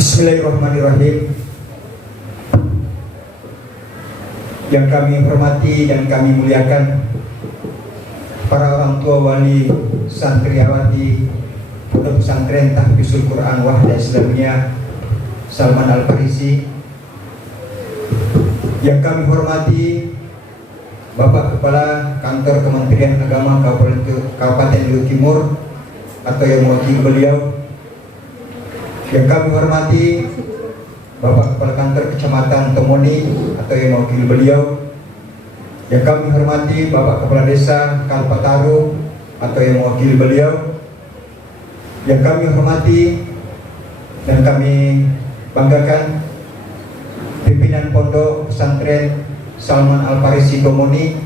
Bismillahirrahmanirrahim. Yang kami hormati dan kami muliakan para orang tua wali santriawati Pondok Pesantren Tahfizul Quran Wahda Islamiyah Salman Al-Farisi. Yang kami hormati Bapak Kepala Kantor Kementerian Agama Kabupaten Luwu Timur atau yang mewakili beliau. Yang kami hormati Bapak Kepala Kantor Kecamatan Tomoni atau yang mewakili beliau. Yang kami hormati Bapak Kepala Desa Kalpataru atau yang mewakili beliau. Yang kami hormati dan kami banggakan pimpinan Pondok Pesantren Salman Al-Farisi Tomoni,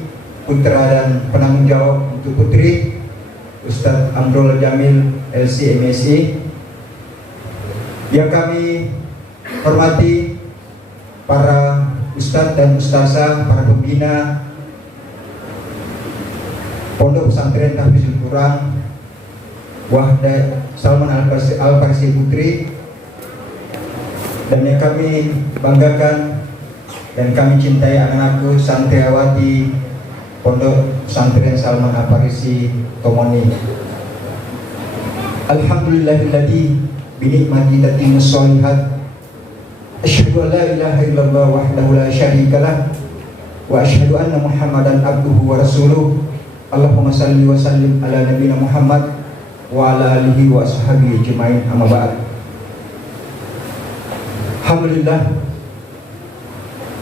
putra dan penanggung jawab untuk putri Ustadz Amrul Jamil LC MSI. Yang kami hormati para ustadz dan ustazah, para pembina Pondok Pesantren Tahfizul Quran Wahda Salman Al-Farisi Putri, dan yang kami banggakan dan kami cintai anak-anakku santriawati Pondok Pesantren Salman Al-Farisi Tomoni. Alhamdulillahilladzi binikmati tatimmus sholihat. Asyhadu an la ilaha illallah wahdahu la syarikalah wa asyhadu anna Muhammadan abduhu wa rasuluh. Allahumma salli wa sallim ala nabiyina Muhammad wa ala alihi wa ashabihi ajmain, amma ba'd. Alhamdulillah,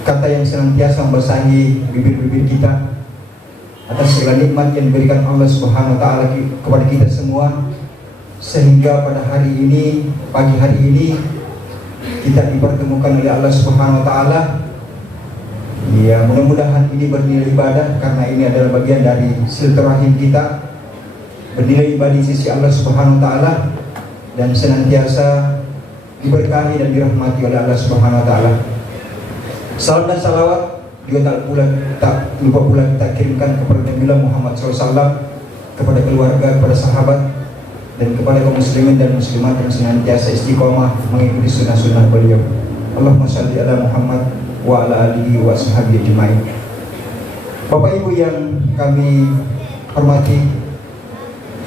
kata yang senantiasa membasahi bibir-bibir kita atas segala nikmat yang diberikan Allah Subhanahu wa taala kepada kita semua, sehingga pada hari ini, pagi hari ini, kita dipertemukan oleh Allah Subhanahu wa taala. Ya, mudah-mudahan ini bernilai ibadah karena ini adalah bagian dari silaturahim kita, bernilai ibadah di sisi Allah Subhanahu wa taala, dan senantiasa diberkahi dan dirahmati oleh Allah Subhanahu wa taala. Salam dan salawat juga tak lupa pula kita kirimkan kepada Nabi Muhammad SAW, kepada keluarga, kepada sahabat, dan kepada kaum muslimin dan muslimat yang senantiasa istiqomah mengikuti sunnah-sunnah beliau. Allahumma shalli ala Muhammad wa ala alihi wa ashabihi ajmain. Bapak Ibu yang kami hormati,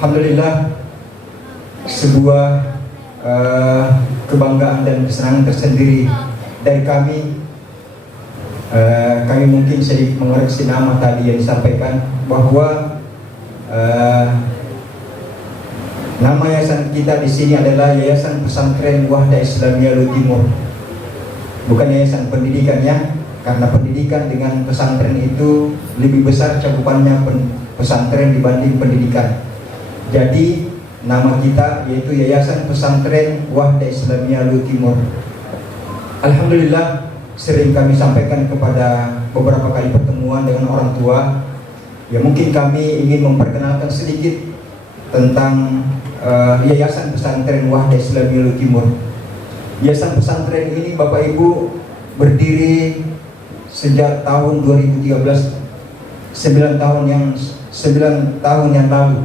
alhamdulillah, sebuah kebanggaan dan kesenangan tersendiri dari kami. Kami mungkin sedikit mengoreksi nama tadi yang disampaikan bahwa nama yayasan kita di sini adalah Yayasan Pesantren Wahda Islamiyah Luwu Timur. Bukan yayasan pendidikannya, karena pendidikan dengan pesantren itu lebih besar cakupannya pesantren dibanding pendidikan. Jadi nama kita yaitu Yayasan Pesantren Wahda Islamiyah Luwu Timur. Alhamdulillah, sering kami sampaikan kepada beberapa kali pertemuan dengan orang tua. Ya, mungkin kami ingin memperkenalkan sedikit tentang Yayasan Pesantren Wahda Islamiyah Luwu Timur. Yayasan pesantren ini Bapak Ibu berdiri sejak tahun 2013, 9 tahun yang lalu.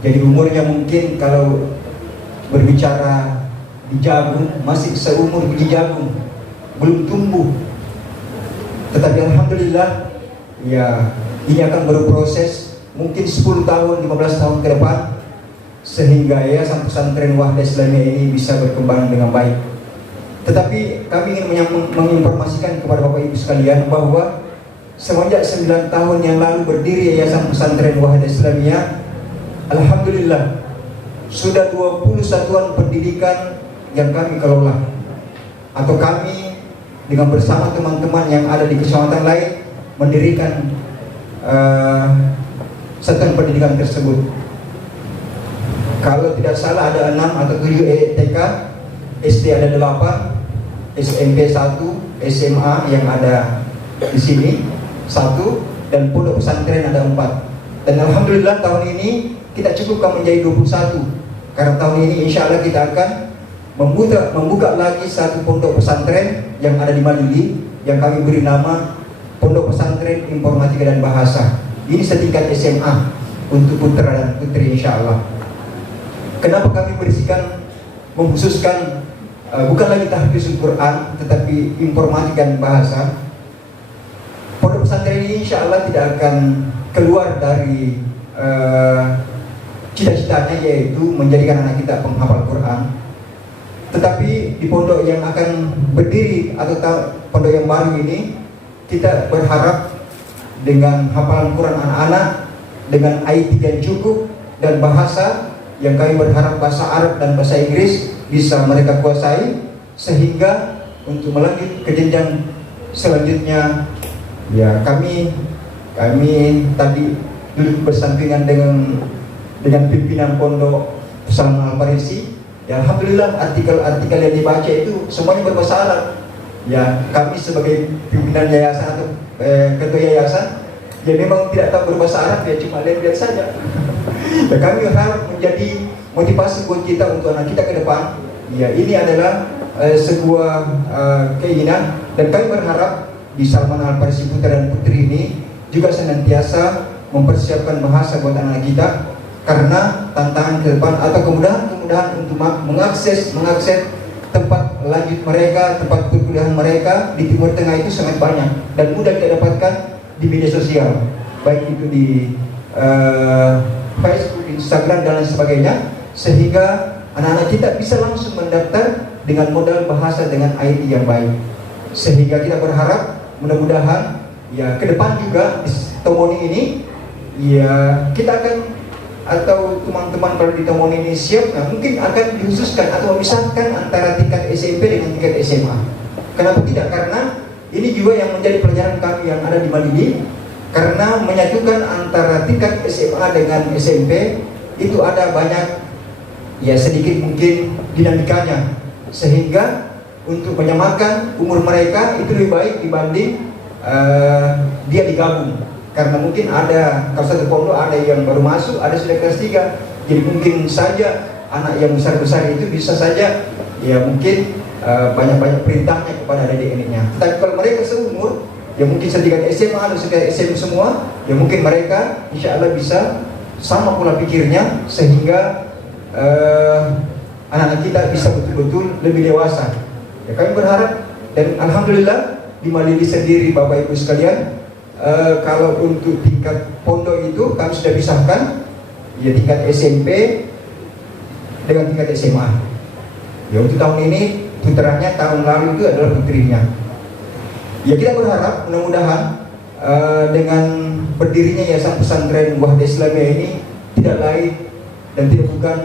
Jadi umurnya mungkin kalau berbicara di jagung masih seumur biji jagung, belum tumbuh. Tetapi alhamdulillah, ya, ini akan berproses mungkin 10 tahun, 15 tahun ke depan, sehingga Yayasan Pesantren Wahda Islamiyah ini bisa berkembang dengan baik. Tetapi kami ingin menginformasikan kepada Bapak Ibu sekalian bahwa semenjak 9 tahun yang lalu berdiri Yayasan Pesantren Wahda Islamiyah, alhamdulillah sudah 20 satuan pendidikan yang kami kelola, atau kami dengan bersama teman-teman yang ada di kecamatan lain mendirikan satuan pendidikan tersebut. Kalau tidak salah ada 6 atau 7 TK, SD ada 8, SMP 1, SMA yang ada di sini 1, dan pondok pesantren ada 4. Dan alhamdulillah tahun ini kita cukupkan menjadi 21. Karena tahun ini insya Allah kita akan membuka lagi satu pondok pesantren yang ada di Malili, yang kami beri nama Pondok Pesantren Informatika dan Bahasa. Ini setingkat SMA untuk putra dan putri insya Allah. Kenapa kami mengkhususkan bukan lagi tahfizul Quran, tetapi informatika dan bahasa? Pondok pesantren ini insya Allah tidak akan keluar dari cita-citanya, yaitu menjadikan anak kita penghafal Quran. Tetapi di pondok yang akan berdiri atau pondok yang baru ini, kita berharap dengan hafalan Quran anak-anak, dengan IT yang cukup, dan bahasa yang kami berharap bahasa Arab dan bahasa Inggris bisa mereka kuasai, sehingga untuk melanjut ke jenjang selanjutnya, ya kami tadi duduk bersampingan dengan pimpinan pondok Salman Al-Farisi. Ya alhamdulillah artikel-artikel yang dibaca itu semuanya berbahasa Arab. Ya kami sebagai pimpinan yayasan atau ketua yayasan, ya memang tidak tahu berbahasa Arab, ya cuma lihat-lihat saja. Ya kami harap menjadi motivasi buat kita untuk anak kita ke depan. Ya ini adalah sebuah keinginan, dan kami berharap di Salman Al-Farisi putra dan putri ini juga senantiasa mempersiapkan bahasa buat anak kita, karena tantangan ke depan atau kemudahan untuk mengakses tempat lanjut mereka, tempat perkuliahan mereka di Timur Tengah itu sangat banyak dan mudah kita dapatkan di media sosial, baik itu di Facebook, Instagram dan lain sebagainya, sehingga anak-anak kita bisa langsung mendaftar dengan modal bahasa dengan IT yang baik. Sehingga kita berharap mudah-mudahan ya ke depan juga di Tomoni ini, ya kita akan, atau teman-teman kalau di Tomoni ini siap, nah mungkin akan dikhususkan atau memisahkan antara tingkat SMP dengan tingkat SMA. Kenapa tidak? Karena ini juga yang menjadi pelajaran kami yang ada di Malili, karena menyatukan antara tingkat SMA dengan SMP itu ada banyak, ya sedikit mungkin dinamikanya, sehingga untuk menyamakan umur mereka itu lebih baik dibanding dia digabung. Karena mungkin ada, kalau satu pondok ada yang baru masuk, ada sudah kelas 3, jadi mungkin saja anak yang besar-besar itu bisa saja ya mungkin banyak-banyak perintahnya kepada adik-adiknya. Tapi kalau mereka seumur, ya mungkin setingkat SMA atau setingkat SMP semua, ya mungkin mereka insya Allah bisa sama pola pikirnya, sehingga anak-anak kita bisa betul-betul lebih dewasa. Ya kami berharap, dan alhamdulillah di Malili sendiri Bapak Ibu sekalian, kalau untuk tingkat pondok itu kami sudah pisahkan, ya tingkat SMP dengan tingkat SMA. Ya untuk tahun ini putranya, tahun lalu itu adalah putrinya. Ya kita berharap mudah-mudahan dengan berdirinya Yayasan Pesantren Wahda Islamiyah ini tidak lain dan tidak bukan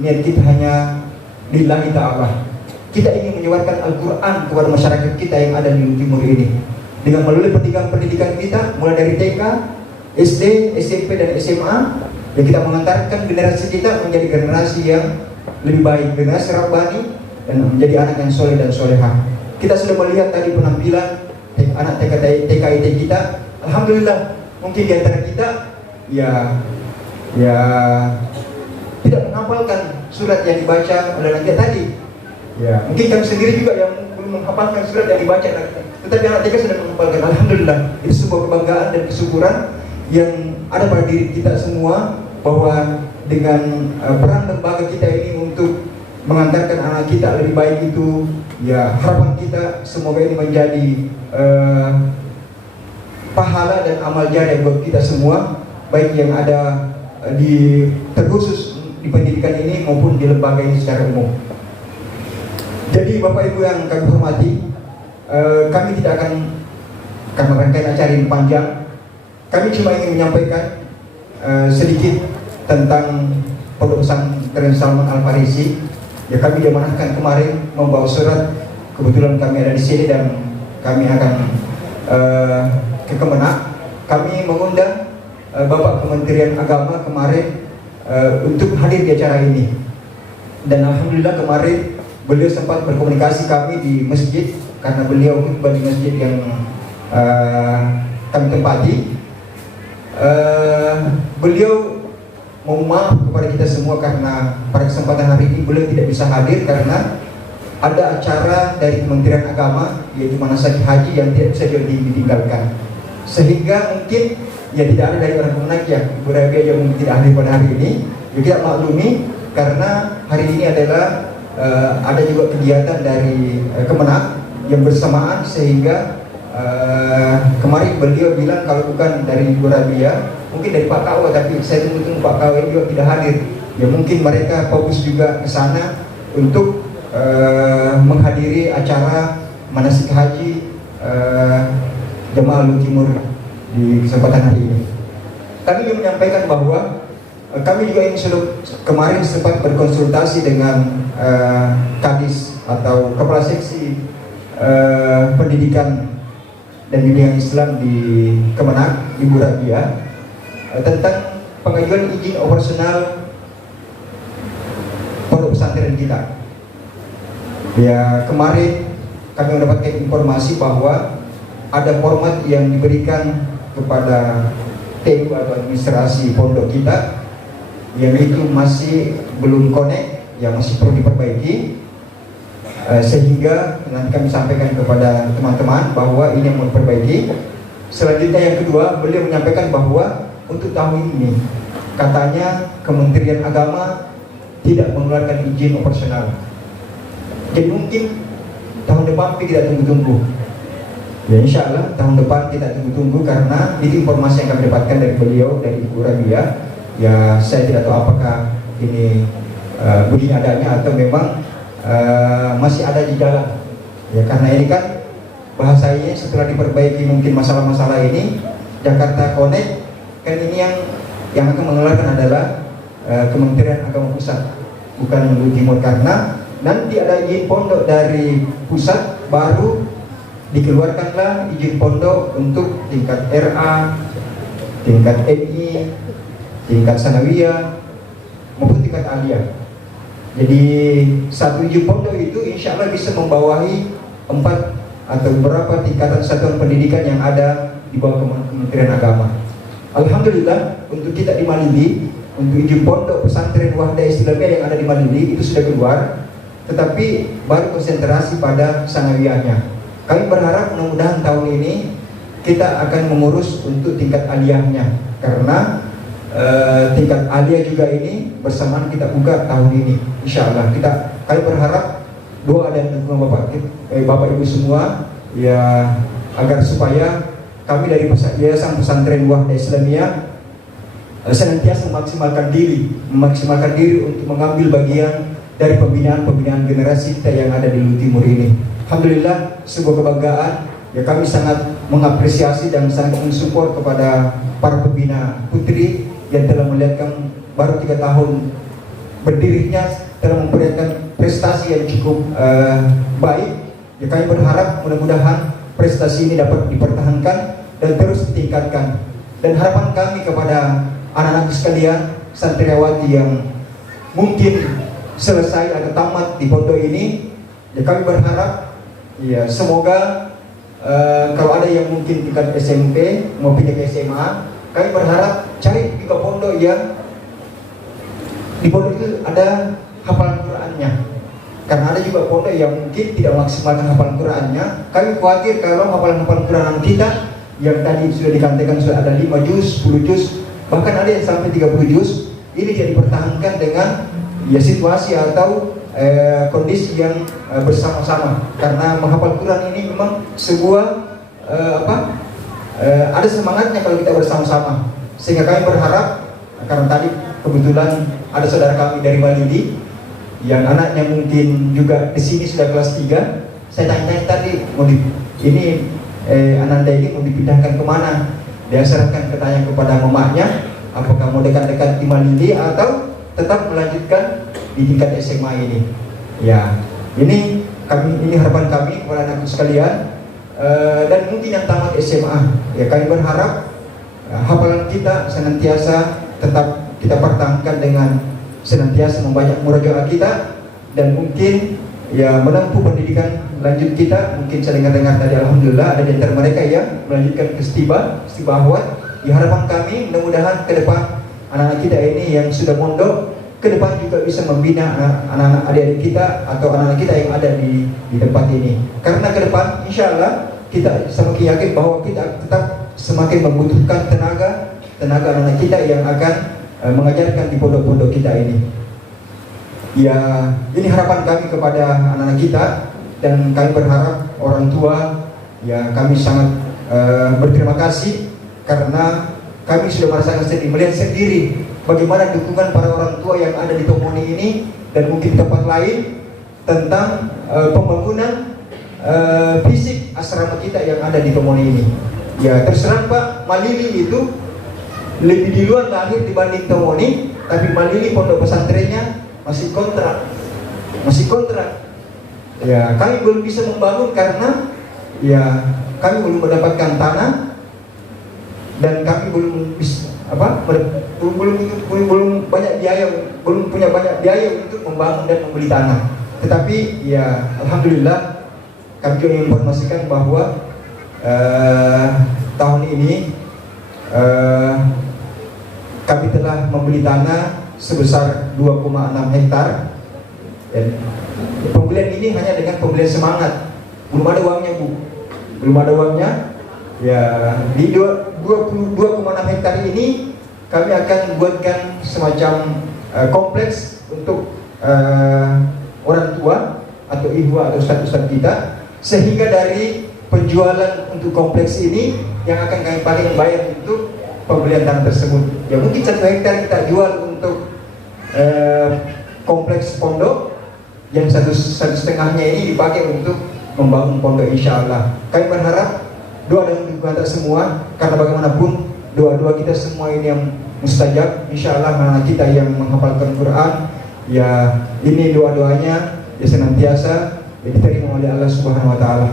niat kita hanya lillahi ta'ala. Kita ingin menyebarkan Al-Quran kepada masyarakat kita yang ada di timur ini, dengan melalui pendidikan kita mulai dari TK, SD, SMP dan SMA. Ya kita mengantarkan generasi kita menjadi generasi yang lebih baik, generasi Rabbani, dan menjadi anak yang soleh dan solehah. Kita sudah melihat tadi penampilan anak TKIT kita. Alhamdulillah, mungkin di antara kita ya tidak menghafalkan surat yang dibaca oleh anak kita tadi. Ya, mungkin kami sendiri juga yang belum menghafalkan surat yang dibaca anak kita. Tetapi anak TK sudah menghafalkan. Alhamdulillah, itu sebuah kebanggaan dan kesyukuran yang ada pada diri kita semua, bahwa dengan peran lembaga kita ini untuk mengantarkan anak kita lebih baik itu, ya harapan kita semoga ini menjadi pahala dan amal jariah buat kita semua, baik yang ada di terkhusus di pendidikan ini maupun di lembaga ini secara umum. Jadi Bapak Ibu yang kami hormati, kami tidak akan, karena rangkaian acara ini panjang, kami cuma ingin menyampaikan sedikit tentang Pondok Pesantren Salman Al-Farisi. Ya kami diamanahkan kemarin membawa surat, kebetulan kami ada di sini dan kami akan ke Kemenak. Kami mengundang Bapak Kementerian Agama kemarin untuk hadir di acara ini, dan alhamdulillah kemarin beliau sempat berkomunikasi kami di masjid karena beliau khutbah di masjid yang kami tempati. Beliau mohon maaf kepada kita semua karena pada kesempatan hari ini beliau tidak bisa hadir karena ada acara dari Kementerian Agama yaitu manasik haji yang tidak bisa ditinggalkan, sehingga mungkin ya tidak ada dari orang Kemenak ya Ibu Rabia yang mungkin tidak hadir pada hari ini. Ya kita maklumi karena hari ini adalah ada juga kegiatan dari Kemenak yang bersamaan, sehingga kemarin beliau bilang kalau bukan dari Ibu Rabia mungkin dari Pak Kawa, tapi saya tunggu Pak Kawa juga tidak hadir. Ya mungkin mereka fokus juga ke sana untuk menghadiri acara manasik haji Jemaah Luhur Timur di kesempatan hari ini. Kami ingin menyampaikan bahwa kami juga kemarin sempat berkonsultasi dengan Kadis atau Kepala Seksi Pendidikan dan Bimbingan Islam di Kemenak, Ibu Rabia, tentang pengajuan izin operasional pondok pesantren kita. Ya kemarin kami mendapatkan informasi bahwa ada format yang diberikan kepada TU atau administrasi pondok kita yang itu masih belum connect, yang masih perlu diperbaiki, sehingga nanti kami sampaikan kepada teman-teman bahwa ini yang mau diperbaiki. Selanjutnya yang kedua, beliau menyampaikan bahwa untuk tahun ini katanya Kementerian Agama tidak mengeluarkan izin operasional. Jadi mungkin tahun depan kita tunggu-tunggu. Ya insya Allah tahun depan kita tunggu-tunggu karena itu informasi yang kami dapatkan dari beliau, dari Ibu Rabia. Ya saya tidak tahu apakah ini begini adanya atau memang masih ada di jalan. Ya karena ini kan bahasanya setelah diperbaiki mungkin masalah-masalah ini Jakarta Connect kan ini yang akan mengeluarkan adalah Kementerian Agama Pusat, bukan Luhur Timur, karena nanti ada izin pondok dari pusat baru dikeluarkanlah izin pondok untuk tingkat RA, tingkat MI, tingkat sanawiyah maupun tingkat aliyah. Jadi satu izin pondok itu insya Allah bisa membawahi 4 atau beberapa tingkatan satuan pendidikan yang ada di bawah Kementerian Agama. Alhamdulillah untuk kita di Malindi, untuk izin pondok pesantren Wahda Islamiyah yang ada di Malindi itu sudah keluar, tetapi baru konsentrasi pada sanawiyahnya. Kami berharap mudah-mudahan tahun ini kita akan mengurus untuk tingkat aliyahnya, karena tingkat aliyah juga ini bersamaan kita buka tahun ini. Insya Allah kami berharap doa dan dukungan Bapak Ibu semua ya agar supaya kami dari Yayasan Pesantren Wahda Islamiyah senantiasa memaksimalkan diri untuk mengambil bagian dari pembinaan generasi kita yang ada di Luhur Timur ini. Alhamdulillah sebuah kebanggaan. Ya kami sangat mengapresiasi dan sangat mensupport kepada para pembina putri yang telah melihatkan baru 3 tahun berdirinya telah memperlihatkan prestasi yang cukup baik. Ya kami berharap mudah-mudahan prestasi ini dapat dipertahankan dan terus ditingkatkan. Dan harapan kami kepada anak-anak sekalian santriwati yang mungkin selesai atau tamat di pondok ini, ya kami berharap ya semoga kalau ada yang mungkin tingkat SMP mau pindah ke SMA, kami berharap cari juga pondok yang di pondok itu ada hafalan Qurannya. Karena ada juga pondok yang mungkin tidak maksimalkan hafalan Qurannya. Kami khawatir kalau hafalan Quran kita yang tadi sudah dikatakan sudah ada 5 juz, 10 juz, bahkan ada yang sampai 30 juz, ini tidak dipertahankan dengan ya situasi atau kondisi yang bersama-sama. Karena menghafal Quran ini memang sebuah ada semangatnya kalau kita bersama-sama. Sehingga kami berharap, karena tadi kebetulan ada saudara kami dari Malindi yang anaknya mungkin juga di sini sudah kelas 3. Saya tanya tadi, Ananda ini mau dipindahkan kemana? Dia serahkan pertanyaan kepada mamanya, apakah mau dekat-dekat di Malindi atau tetap melanjutkan di tingkat SMA ini. Ya, ini harapan kami kepada anak sekalian, dan mungkin yang tamat SMA. Ya, kami berharap hafalan kita senantiasa tetap kita pertahankan dengan senantiasa membaca murojaah kita, dan mungkin ya menempuh pendidikan lanjut kita. Mungkin saya dengar tadi, alhamdulillah ada di antara mereka yang melanjutkan ke Stiba Awal. Ya, harapan kami mudah-mudahan ke depan anak-anak kita ini yang sudah mondok ke depan juga bisa membina anak-anak adik-adik kita atau anak-anak kita yang ada di tempat ini. Karena ke depan insya Allah kita semakin yakin bahwa kita tetap semakin membutuhkan tenaga anak-anak kita yang akan mengajarkan di pondok-pondok kita ini. Ya, ini harapan kami kepada anak-anak kita, dan kami berharap orang tua, ya kami sangat berterima kasih karena kami sudah merasakan sendiri, melihat sendiri bagaimana dukungan para orang tua yang ada di Tomoni ini dan mungkin tempat lain tentang pembangunan fisik asrama kita yang ada di Tomoni ini. Ya, terserah Pak, Malili itu lebih duluan lahir dibanding Tomoni, tapi Malili pondok pesantrennya masih kontrak. Ya, kami belum bisa membangun karena ya kami belum mendapatkan tanah dan kami belum bisa belum banyak biaya, belum punya banyak biaya untuk membangun dan membeli tanah. Tetapi ya alhamdulillah kami juga menginformasikan bahwa tahun ini kami telah membeli tanah sebesar 2,6 hektar. Dan pembelian ini hanya dengan pembelian semangat, belum ada uangnya Bu, belum ada uangnya. Ya, di 22,6 hektar ini kami akan buatkan semacam kompleks untuk orang tua atau ibu atau ustaz-ustaz kita, sehingga dari penjualan untuk kompleks ini yang akan kami paling bayar untuk pembelian tanah tersebut. Ya mungkin 1 hektar kita jual untuk kompleks pondok, yang satu setengahnya ini dipakai untuk membangun pondok insya Allah. Kami berharap doa dan dukungan kita semua, karena bagaimanapun doa-doa kita semua ini yang mustajab. Insya Allah anak kita yang menghafalkan Quran, ya ini doa-doanya ya senantiasa ya diterima oleh Allah Subhanahu Wa Taala.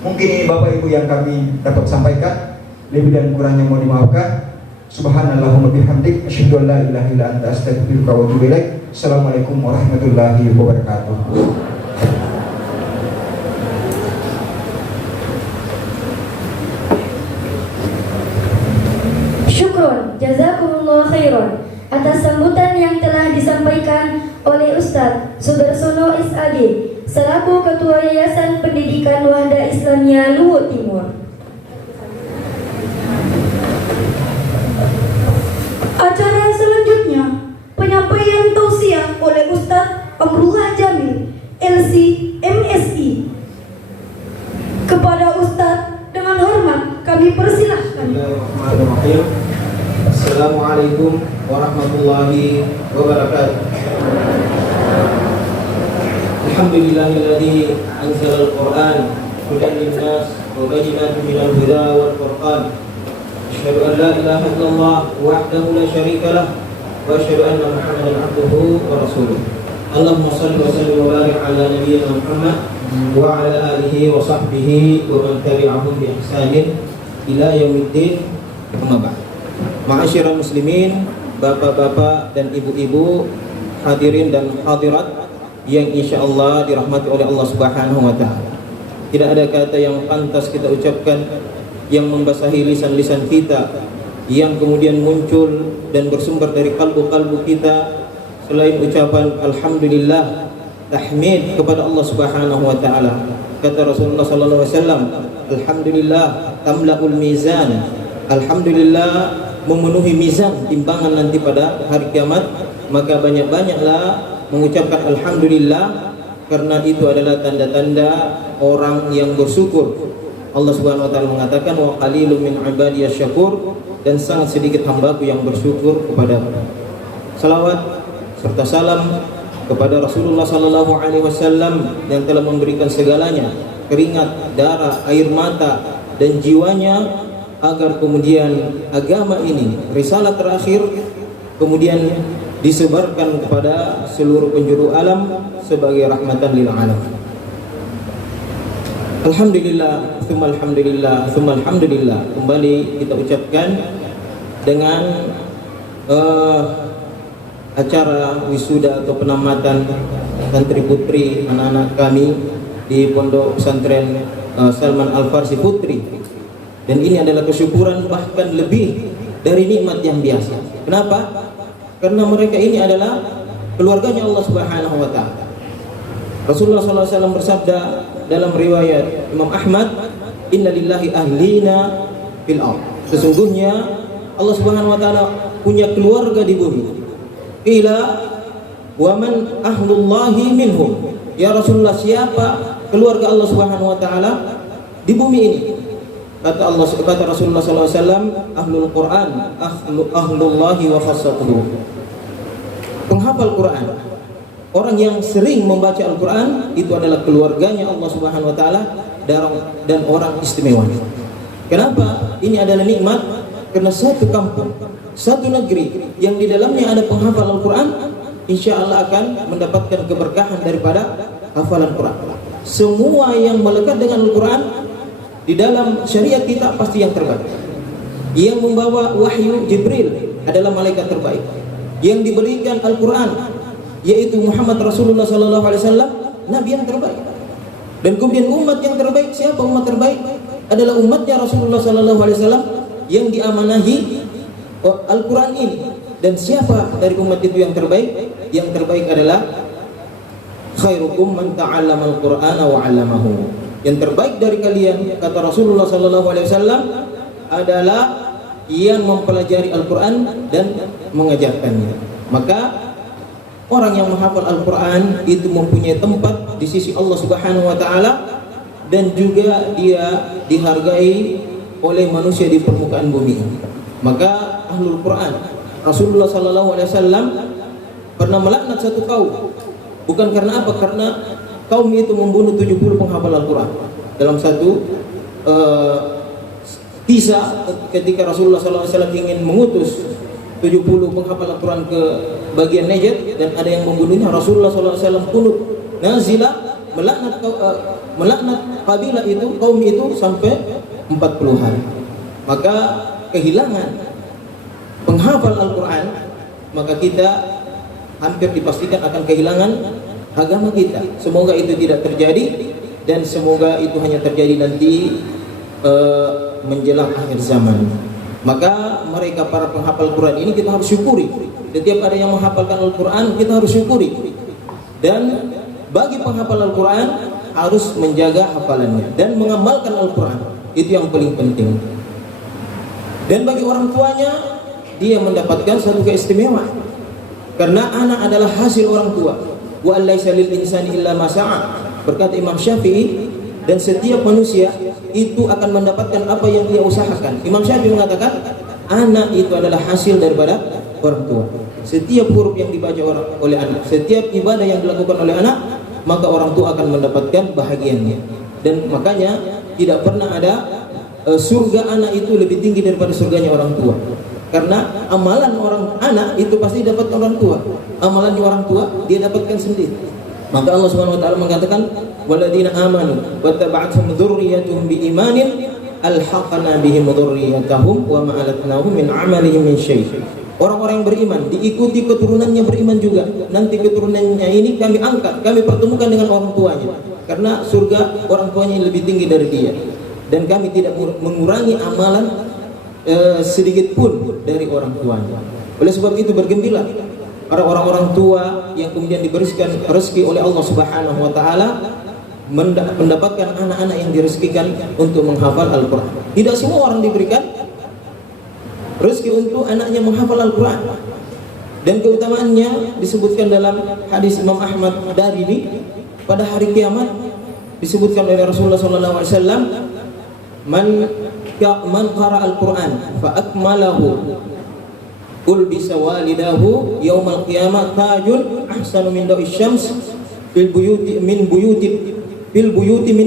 Mungkin ini Bapak Ibu yang kami dapat sampaikan, lebih dan kurangnya mohon dimaafkan. Subhanallahumma bihamdik, asyhadu an la ilaha illa anta, astaghfiruka wa atubu ilaik. Assalamualaikum warahmatullahi wabarakatuh. Syukron, jazakumullah khairan atas sambutan yang telah disampaikan oleh Ustadz Sudarsono SAG selaku Ketua Yayasan Pendidikan Wahda Islamiyah Luhut Timur. Acara selanjutnya penyampaian tausiah oleh Ustadz Amrullah Jamil LC MSI. Kepada Ustadz dengan hormat kami persilahkan. Bismillahirrahmanirrahim. Assalamualaikum warahmatullahi wabarakatuh. Alhamdulillahilladzi anzala al-Qur'an hudan lin-nas wa bayyinatin minal huda wal furqan. Asyhadu an la ilaha illallah wahdahu la syarika lah wa asyhadu anna Muhammadan abduhu wa rasuluh. Allahumma shalli wa sallim wa barik ala nabiyyina Muhammad wa ala alihi wa sahbihi wa man tabi'ahum bi ihsanin ila yaumiddin. Amma ba'd. Ma'asyiral muslimin, bapak-bapak dan ibu-ibu, hadirin dan hadirat yang insyaallah dirahmati oleh Allah Subhanahu wa taala. Tidak ada kata yang pantas kita ucapkan yang membasahi lisan-lisan kita, yang kemudian muncul dan bersumber dari kalbu-kalbu kita selain ucapan alhamdulillah, tahmid kepada Allah Subhanahu wa taala. Kata Rasulullah sallallahu alaihi wasallam, alhamdulillah tamlaul mizan. Alhamdulillah memenuhi mizan timbangan nanti pada hari kiamat. Maka banyak-banyaklah mengucapkan alhamdulillah, karena itu adalah tanda-tanda orang yang bersyukur. Allah Subhanahu wa taala mengatakan wa qalilum min ibadiyasy syakur, dan sangat sedikit hambaku yang bersyukur kepadaku. Salawat serta salam kepada Rasulullah sallallahu alaihi wasallam yang telah memberikan segalanya, keringat, darah, air mata dan jiwanya, agar kemudian agama ini, risalah terakhir, kemudian disebarkan kepada seluruh penjuru alam sebagai rahmatan lil alamin. Alhamdulillah, tsumma alhamdulillah, tsumma alhamdulillah. Kembali kita ucapkan dengan acara wisuda atau penamatan santri putri, anak-anak kami di Pondok Pesantren Salman Al-Farsi Putri. Dan ini adalah kesyukuran bahkan lebih dari nikmat yang biasa. Kenapa? Karena mereka ini adalah keluarganya Allah Subhanahu wa taala. Rasulullah SAW bersabda dalam riwayat Imam Ahmad, "Inna lillahi ahlina fil ardh." Sesungguhnya Allah Subhanahu wa taala punya keluarga di bumi. Ila wa man ahlullahi minhum. Ya Rasulullah, siapa keluarga Allah Subhanahu wa taala di bumi ini? Kata Rasulullah SAW, ahlul Quran, ahlullahi wa khassatuhu. Penghafal Quran, orang yang sering membaca Al-Quran, itu adalah keluarganya Allah Subhanahu wa taala dan orang istimewa. Kenapa? Ini adalah nikmat karena satu kampung, satu negeri yang di dalamnya ada penghafal Al-Quran, insya Allah akan mendapatkan keberkahan daripada hafalan Quran. Semua yang melekat dengan Al-Quran di dalam syariat kita pasti yang terbaik. Yang membawa wahyu Jibril adalah malaikat terbaik. Yang diberikan Al-Quran yaitu Muhammad Rasulullah SAW, Nabi yang terbaik. Dan kemudian umat yang terbaik, siapa umat terbaik? Adalah umatnya Rasulullah SAW yang diamanahi Al-Quran ini. Dan siapa dari umat itu yang terbaik? Yang terbaik adalah khairukum man ta'allama al-Qur'ana wa 'allamahu. Yang terbaik dari kalian, kata Rasulullah SAW, adalah yang mempelajari Al-Quran dan mengajarkannya. Maka orang yang menghafal Al-Quran itu mempunyai tempat di sisi Allah Subhanahu wa taala, dan juga dia dihargai oleh manusia di permukaan bumi ini. Maka ahlul Quran, Rasulullah SAW pernah melaknat satu kaum. Bukan karena apa? Karena kaum itu membunuh 70 penghafal Al-Quran. Dalam satu kisah ketika Rasulullah SAW ingin mengutus 70 penghafal Al-Quran ke bagian Najd dan ada yang membunuhnya, Rasulullah SAW kunut nazilah melaknat kabilah itu, kaum itu sampai 40 hari. Maka kehilangan penghafal Al-Quran, maka kita hampir dipastikan akan kehilangan agama kita. Semoga itu tidak terjadi, dan semoga itu hanya terjadi nanti menjelang akhir zaman. Maka mereka para penghafal Quran ini kita harus syukuri. Setiap ada yang menghafalkan Al-Quran, kita harus syukuri. Dan bagi penghafal Al-Quran harus menjaga hafalannya dan mengamalkan Al-Quran. Itu yang paling penting. Dan bagi orang tuanya, dia mendapatkan satu keistimewaan. Karena anak adalah hasil orang tua. Wa allaisa lil insani illa ma sa'a. Berkata Imam Syafi'i, dan setiap manusia itu akan mendapatkan apa yang dia usahakan. Imam Syafi'i mengatakan, anak itu adalah hasil daripada orang tua. Setiap huruf yang dibaca oleh anak, setiap ibadah yang dilakukan oleh anak, maka orang tua akan mendapatkan bahagiannya. Dan makanya tidak pernah ada surga anak itu lebih tinggi daripada surganya orang tua. Karena amalan orang anak itu pasti dapat orang tua. Amalannya orang tua dia dapatkan sendiri. Maka Allah Subhanahu wa taala mengatakan, "Walladzina amanu wattaba'athum dzurriyyatuhum biimanin alhaqna bihim dzurriyyatahum wa ma alatnahum min 'amalihim min syai'." Orang-orang yang beriman diikuti keturunannya beriman juga. Nanti keturunannya ini kami angkat, kami pertemukan dengan orang tuanya. Karena surga orang tuanya lebih tinggi dari dia. Dan kami tidak mengurangi amalan sedikit pun dari orang tuanya. Oleh sebab itu bergembira para orang-orang tua yang kemudian diberikan rezeki oleh Allah Subhanahu wa taala mendapatkan anak-anak yang direzekikan untuk menghafal Al-Quran. Tidak semua orang diberikan rezeki untuk anaknya menghafal Al-Quran. Dan keutamaannya disebutkan dalam hadis Imam Ahmad dari ini, pada hari kiamat disebutkan oleh Rasulullah SAW, man qara al-Quran fa akmalahu ulbisa walidahu yaumal qiyamah tajun ahsanu min da'i syams fil buyuti min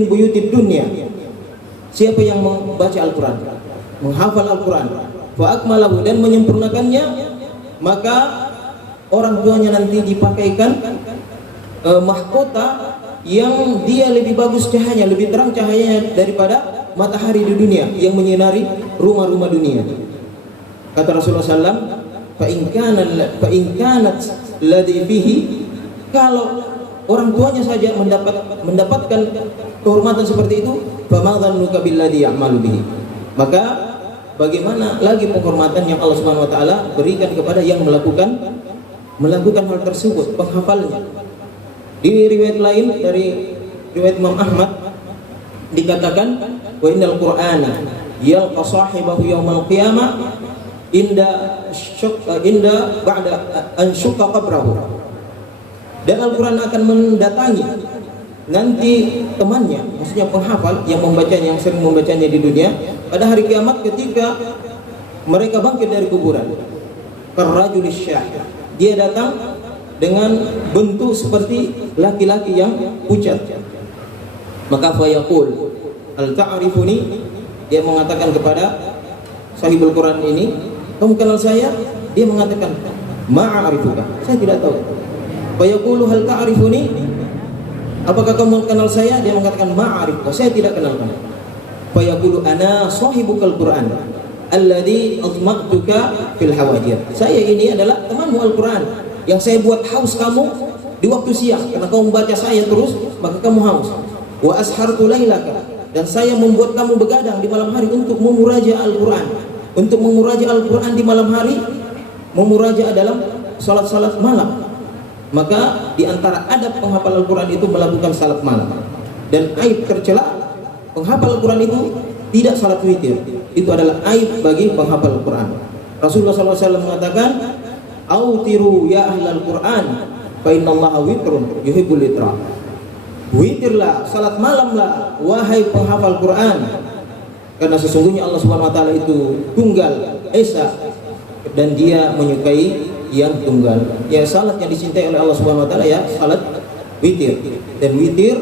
buyuti dunya. Siapa yang membaca Al-Quran, menghafal Al-Quran, fa akmalahu, dan menyempurnakannya, maka orang tuanya nanti dipakaikan mahkota yang dia lebih bagus cahayanya, lebih terang cahayanya daripada matahari di dunia yang menyinari rumah-rumah dunia. Kata Rasulullah SAW, fa in kanat ladhi fihi, kalau orang tuanya saja mendapatkan kehormatan seperti itu, famadzanuka billadzi ya'malu bihi. Maka bagaimana lagi penghormatan yang Allah Subhanahu wa taala berikan kepada yang melakukan hal tersebut, penghafalnya. Di riwayat lain dari riwayat Imam Ahmad dikatakan, wa innal qur'ana yalqa sahibahu yaumal qiyamah inda ba'da an syaqqa qabrahu. Dan Al-Quran akan mendatangi nanti temannya, maksudnya penghafal yang membacanya, yang sering membacanya di dunia, pada hari kiamat ketika mereka bangkit dari kuburan. Karrajulis syah, dia datang dengan bentuk seperti laki-laki yang pucat. Maka fayaqul al ta'rifuni, dia mengatakan kepada sahibul Quran ini, kamu kenal saya? Dia mengatakan ma'arifuka, saya tidak tahu. Fayaqulu hal ta'rifuni, apakah kamu kenal saya? Dia mengatakan ma'arifuka, saya tidak kenal kamu. Fayaqulu ana sahibukal Quran alladzi azma'tuka fil hawajir, saya ini adalah temanmu Al-Quran yang saya buat haus kamu di waktu siang, karena kamu membaca saya terus maka kamu haus. Wa ashartu lailaka, dan saya membuat kamu begadang di malam hari untuk memuraja Al-Quran. Untuk memuraja Al-Quran di malam hari, memuraja dalam salat-salat malam. Maka di antara adab penghafal Al-Quran itu melakukan salat malam. Dan aib tercela, penghafal Al-Quran itu tidak salat witir. Itu adalah aib bagi penghafal Al-Quran. Rasulullah SAW mengatakan, autiru ya ahlal Quran fa innallaha witrun yuhibbul witra. Witirlah, salat malamlah wahai penghafal Quran, karena sesungguhnya Allah Subhanahu wa taala itu tunggal esa dan dia menyukai yang tunggal. Ya, salat yang dicintai oleh Allah Subhanahu wa taala ya salat witir. Dan witir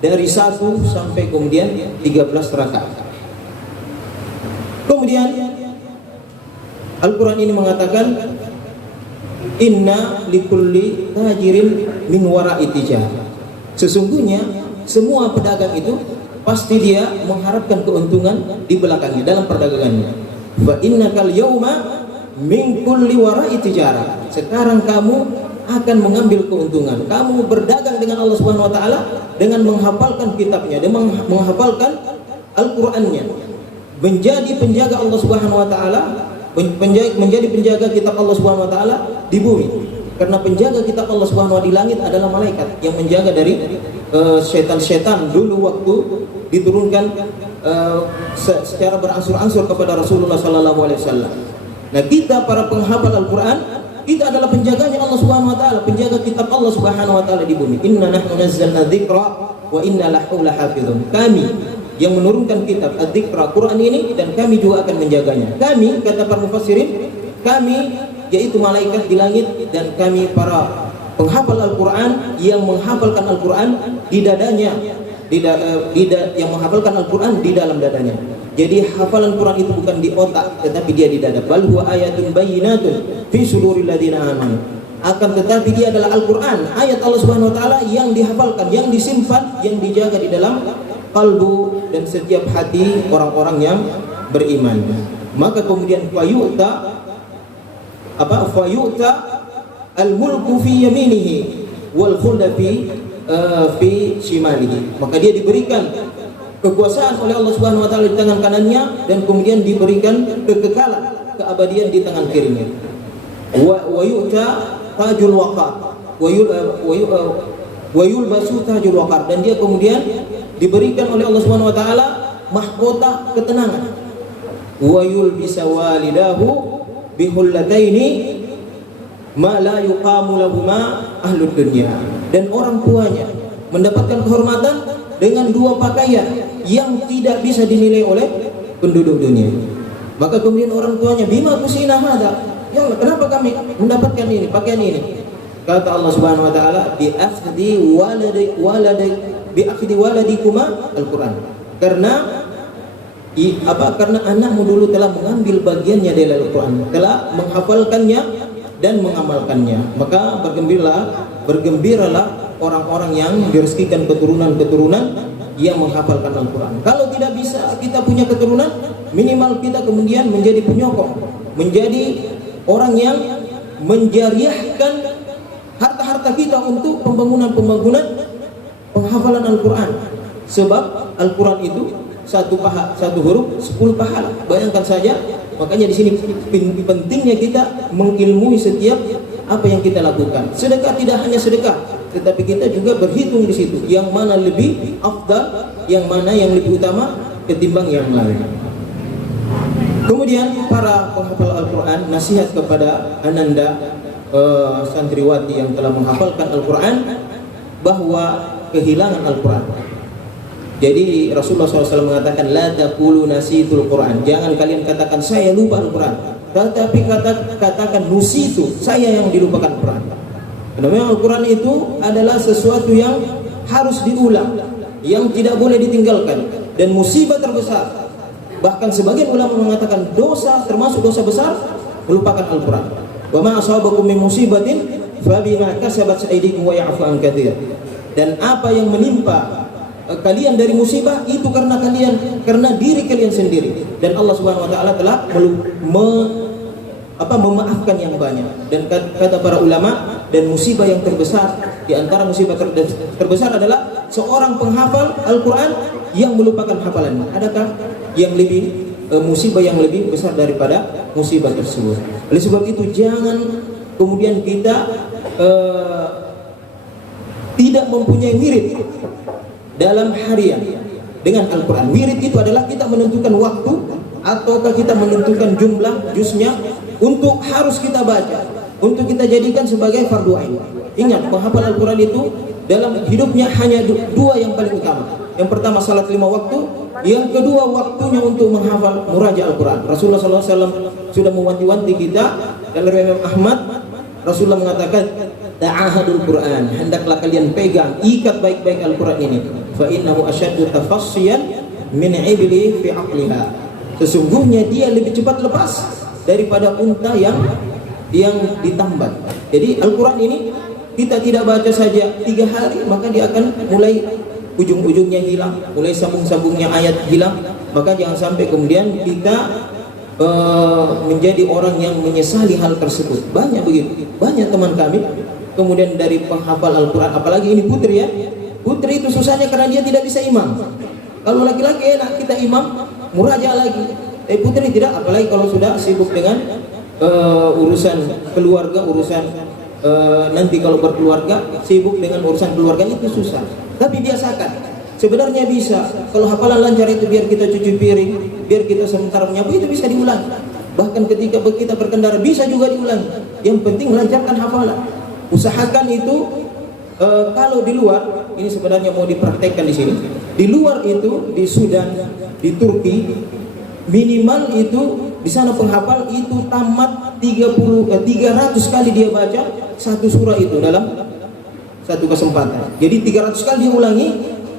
dari 1 sampai kemudian 13 rakaat. Kemudian Al-Quran ini mengatakan, inna likulli tajirin min wara'i tijarah. Sesungguhnya semua pedagang itu pasti dia mengharapkan keuntungan di belakangnya dalam perdagangannya. Wa innakal yauma min kulli wara'i tijarah. Sekarang kamu akan mengambil keuntungan. Kamu berdagang dengan Allah Subhanahu wa taala dengan menghafalkan kitabnya, dengan menghafalkan Al-Qur'annya. Menjadi penjaga Allah Subhanahu wa taala, menjadi penjaga kitab Allah Subhanahu wa taala di bumi. Karena penjaga kitab Allah Subhanahu wa taala di langit adalah malaikat yang menjaga dari setan-setan dulu waktu diturunkan secara berangsur-angsur kepada Rasulullah sallallahu alaihi wasallam. Nah, kita para penghafal Al-Qur'an, kita adalah penjaganya Allah Subhanahu wa taala, penjaga kitab Allah Subhanahu wa taala di bumi. Inna nahnu nazzalna dzikra wa inna lahu lahafizun. Kami yang menurunkan kitab Ad-Dzikra Quran ini dan kami juga akan menjaganya. Kami, kata para mufassirin, kami yaitu malaikat di langit dan kami para penghafal Al-Quran yang menghafalkan Al-Quran di dadanya, yang menghafalkan Al-Quran di dalam dadanya. Jadi hafalan Quran itu bukan di otak tetapi dia di dada. Bal huwa ayatun bayyinatun fi suduril ladzina amanu. Akan tetapi dia adalah Al-Quran, ayat Allah Subhanahu wa taala yang dihafalkan, yang disimpan, yang dijaga di dalam kalbu dan setiap hati orang-orang yang beriman. Maka kemudian fayu'ta al-mulku fi yaminihi wal khulda fi shimalihi. Maka dia diberikan kekuasaan oleh Allah Subhanahu wa taala di tangan kanannya dan kemudian diberikan kekekalan, keabadian di tangan kirinya. Wa yu'ta tajul waqar wa yulbasu tajul waqar, dan dia kemudian diberikan oleh Allah Subhanahu wa taala mahkota ketenangan. Wa yulbisa walidahu bihullataini ma la yuqamu lahuma ahlud dunya. Dan orang tuanya mendapatkan kehormatan dengan 2 pakaian yang tidak bisa dinilai oleh penduduk dunia. Maka kemudian orang tuanya, bima kusina hada, ya Allah, kenapa kami mendapatkan ini, pakaian ini? Kata Allah Subhanahu wa taala, bi akhdi waladikuma Al-Quran. Karena anakmu dulu telah mengambil bagiannya dari Al-Quran, telah menghafalkannya dan mengamalkannya. Maka bergembiralah orang-orang yang direzekikan keturunan-keturunan yang menghafalkan Al-Quran. Kalau tidak bisa kita punya keturunan, minimal kita kemudian menjadi penyokong, menjadi orang yang menjariahkan harta-harta harta kita untuk pembangunan penghafalan Al-Quran. Sebab Al-Quran itu satu huruf 10 pahala. Bayangkan saja. Makanya di sini pentingnya kita mengilmui setiap apa yang kita lakukan. Sedekah tidak hanya sedekah, tetapi kita juga berhitung di situ yang mana lebih afdal, yang mana yang lebih utama ketimbang yang lain. Kemudian para penghafal Al-Quran nasihat kepada Ananda santriwati yang telah menghafalkan Al-Quran bahwa kehilangan Al-Quran. Jadi Rasulullah SAW mengatakan la taqulu nasitul Quran. Jangan kalian katakan saya lupa Al-Quran, tetapi katakan nusitu, saya yang dilupakan Al-Quran. Karena memang Al-Quran itu adalah sesuatu yang harus diulang, yang tidak boleh ditinggalkan, dan musibah terbesar. Bahkan sebagian ulama mengatakan dosa, termasuk dosa besar, melupakan Al-Quran. Wa ma asabakum min musibatin fa bima kasabat aydikum wa ya'fu an katsir. Dan apa yang menimpa kalian dari musibah itu karena diri kalian sendiri, dan Allah Subhanahu wa taala telah memaafkan yang banyak. Dan kata para ulama, dan musibah yang terbesar di antara musibah terbesar adalah seorang penghafal Al-Quran yang melupakan hafalannya. Adakah yang lebih musibah yang lebih besar daripada musibah tersebut? Oleh sebab itu jangan kemudian kita tidak mempunyai wirid dalam harian dengan Al-Quran. Wirid itu adalah kita menentukan waktu ataukah kita menentukan jumlah juznya untuk harus kita baca, untuk kita jadikan sebagai fardu ain. Ingat, menghafal Al-Quran itu dalam hidupnya hanya dua yang paling utama. Yang pertama salat 5 waktu, yang kedua waktunya untuk menghafal muraja Al-Quran. Rasulullah SAW sudah mewanti-wanti kita. Dalam riwayat Imam Ahmad, Rasulullah mengatakan, ta'ahadul Quran, hendaklah kalian pegang, ikat baik-baik Al-Quran ini. Fa innahu asyaddu tafassiyan min ibli fi aqliha. Sesungguhnya dia lebih cepat lepas daripada unta yang ditambat. Jadi Al-Quran ini kita tidak baca saja 3 hari, maka dia akan mulai ujung-ujungnya hilang, mulai sambung-sambungnya ayat hilang. Maka jangan sampai kemudian kita menjadi orang yang menyesali hal tersebut. Banyak begitu, banyak teman kami kemudian dari penghafal Al-Quran, apalagi ini putri ya. Putri itu susahnya karena dia tidak bisa imam. Kalau laki-laki enak kita imam, muraja lagi. Putri tidak, apalagi kalau sudah sibuk dengan urusan keluarga, urusan nanti kalau berkeluarga, sibuk dengan urusan keluarga itu susah. Tapi biasakan, sebenarnya bisa. Kalau hafalan lancar itu biar kita cuci piring, biar kita sementara menyapu, itu bisa diulang. Bahkan ketika kita berkendara bisa juga diulang. Yang penting melancarkan hafalan. Usahakan itu kalau di luar, ini sebenarnya mau dipraktekkan di sini. Di luar itu, di Sudan, di Turki, minimal itu di sana penghafal itu tamat 300 kali dia baca satu surah itu dalam satu kesempatan. Jadi 300 kali dia ulangi,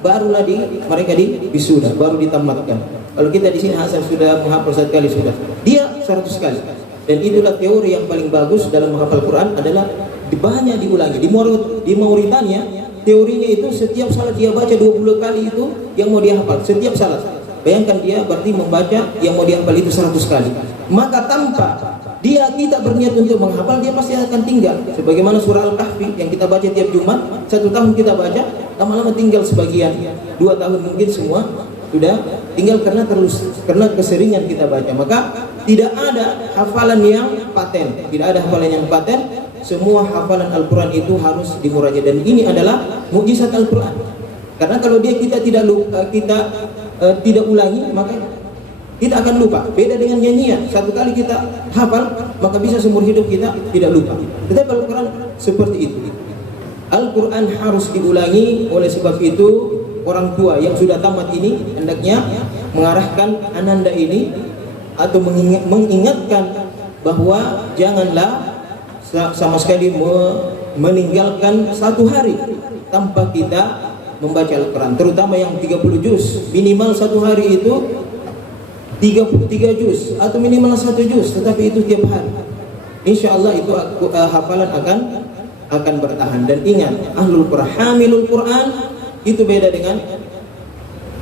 barulah mereka di wisuda, baru ditamatkan. Kalau kita di sini asal sudah menghafal 1 kali sudah, dia 100 kali. Dan itulah teori yang paling bagus dalam menghafal Quran adalah banyak diulangi. Di Mauritania teorinya itu setiap salat dia baca 20 kali itu yang mau dia hafal setiap salat. Bayangkan dia berarti membaca yang mau dihafal itu 100 kali. Maka tanpa kita berniat untuk menghafal, dia pasti akan tinggal. Sebagaimana surah Al-Kahfi yang kita baca tiap Jumat, 1 tahun kita baca, lama-lama tinggal sebagian. 2 tahun mungkin semua sudah tinggal karena keseringan kita baca. Maka tidak ada hafalan yang paten, tidak ada hafalan yang paten. Semua hafalan Al-Quran itu harus dimuraja, dan ini adalah mukjizat Al-Quran. Karena kalau kita tidak ulangi, maka kita akan lupa. Beda dengan nyanyian, 1 kali kita hafal, maka bisa seumur hidup kita tidak lupa. Tetapi Al-Quran seperti itu. Al-Quran harus diulangi. Oleh sebab itu orang tua yang sudah tamat ini hendaknya mengarahkan ananda ini atau mengingatkan bahwa janganlah sama sekali meninggalkan 1 hari tanpa kita membaca Al-Quran, terutama yang 30 juz. Minimal 1 hari itu 33 juz atau minimal 1 juz, tetapi itu tiap hari. Insya Allah itu hafalan akan bertahan. Dan ingat, ahlul Quran, hamilul Quran itu beda dengan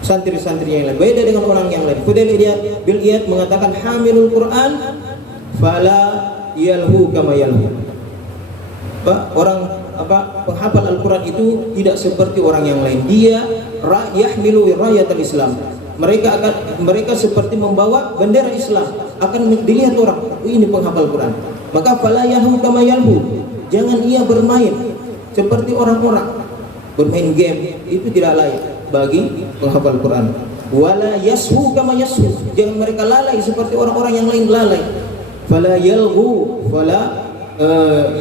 santri-santri yang lain, beda dengan orang yang lain. Fudail bin Iyad mengatakan hamilul Quran fala yalhu kama yalhu. Orang penghafal Al-Quran itu tidak seperti orang yang lain. Dia yahmilu rayatul Islam. Mereka seperti membawa bendera Islam. Akan dilihat orang, ini penghafal Quran. Maka fala yahum kama yalhu. Jangan ia bermain seperti orang-orang bermain game, itu tidak layak bagi penghafal Quran. Wala yashu kama yashu. Jangan mereka lalai seperti orang-orang yang lain lalai. Fala yalhu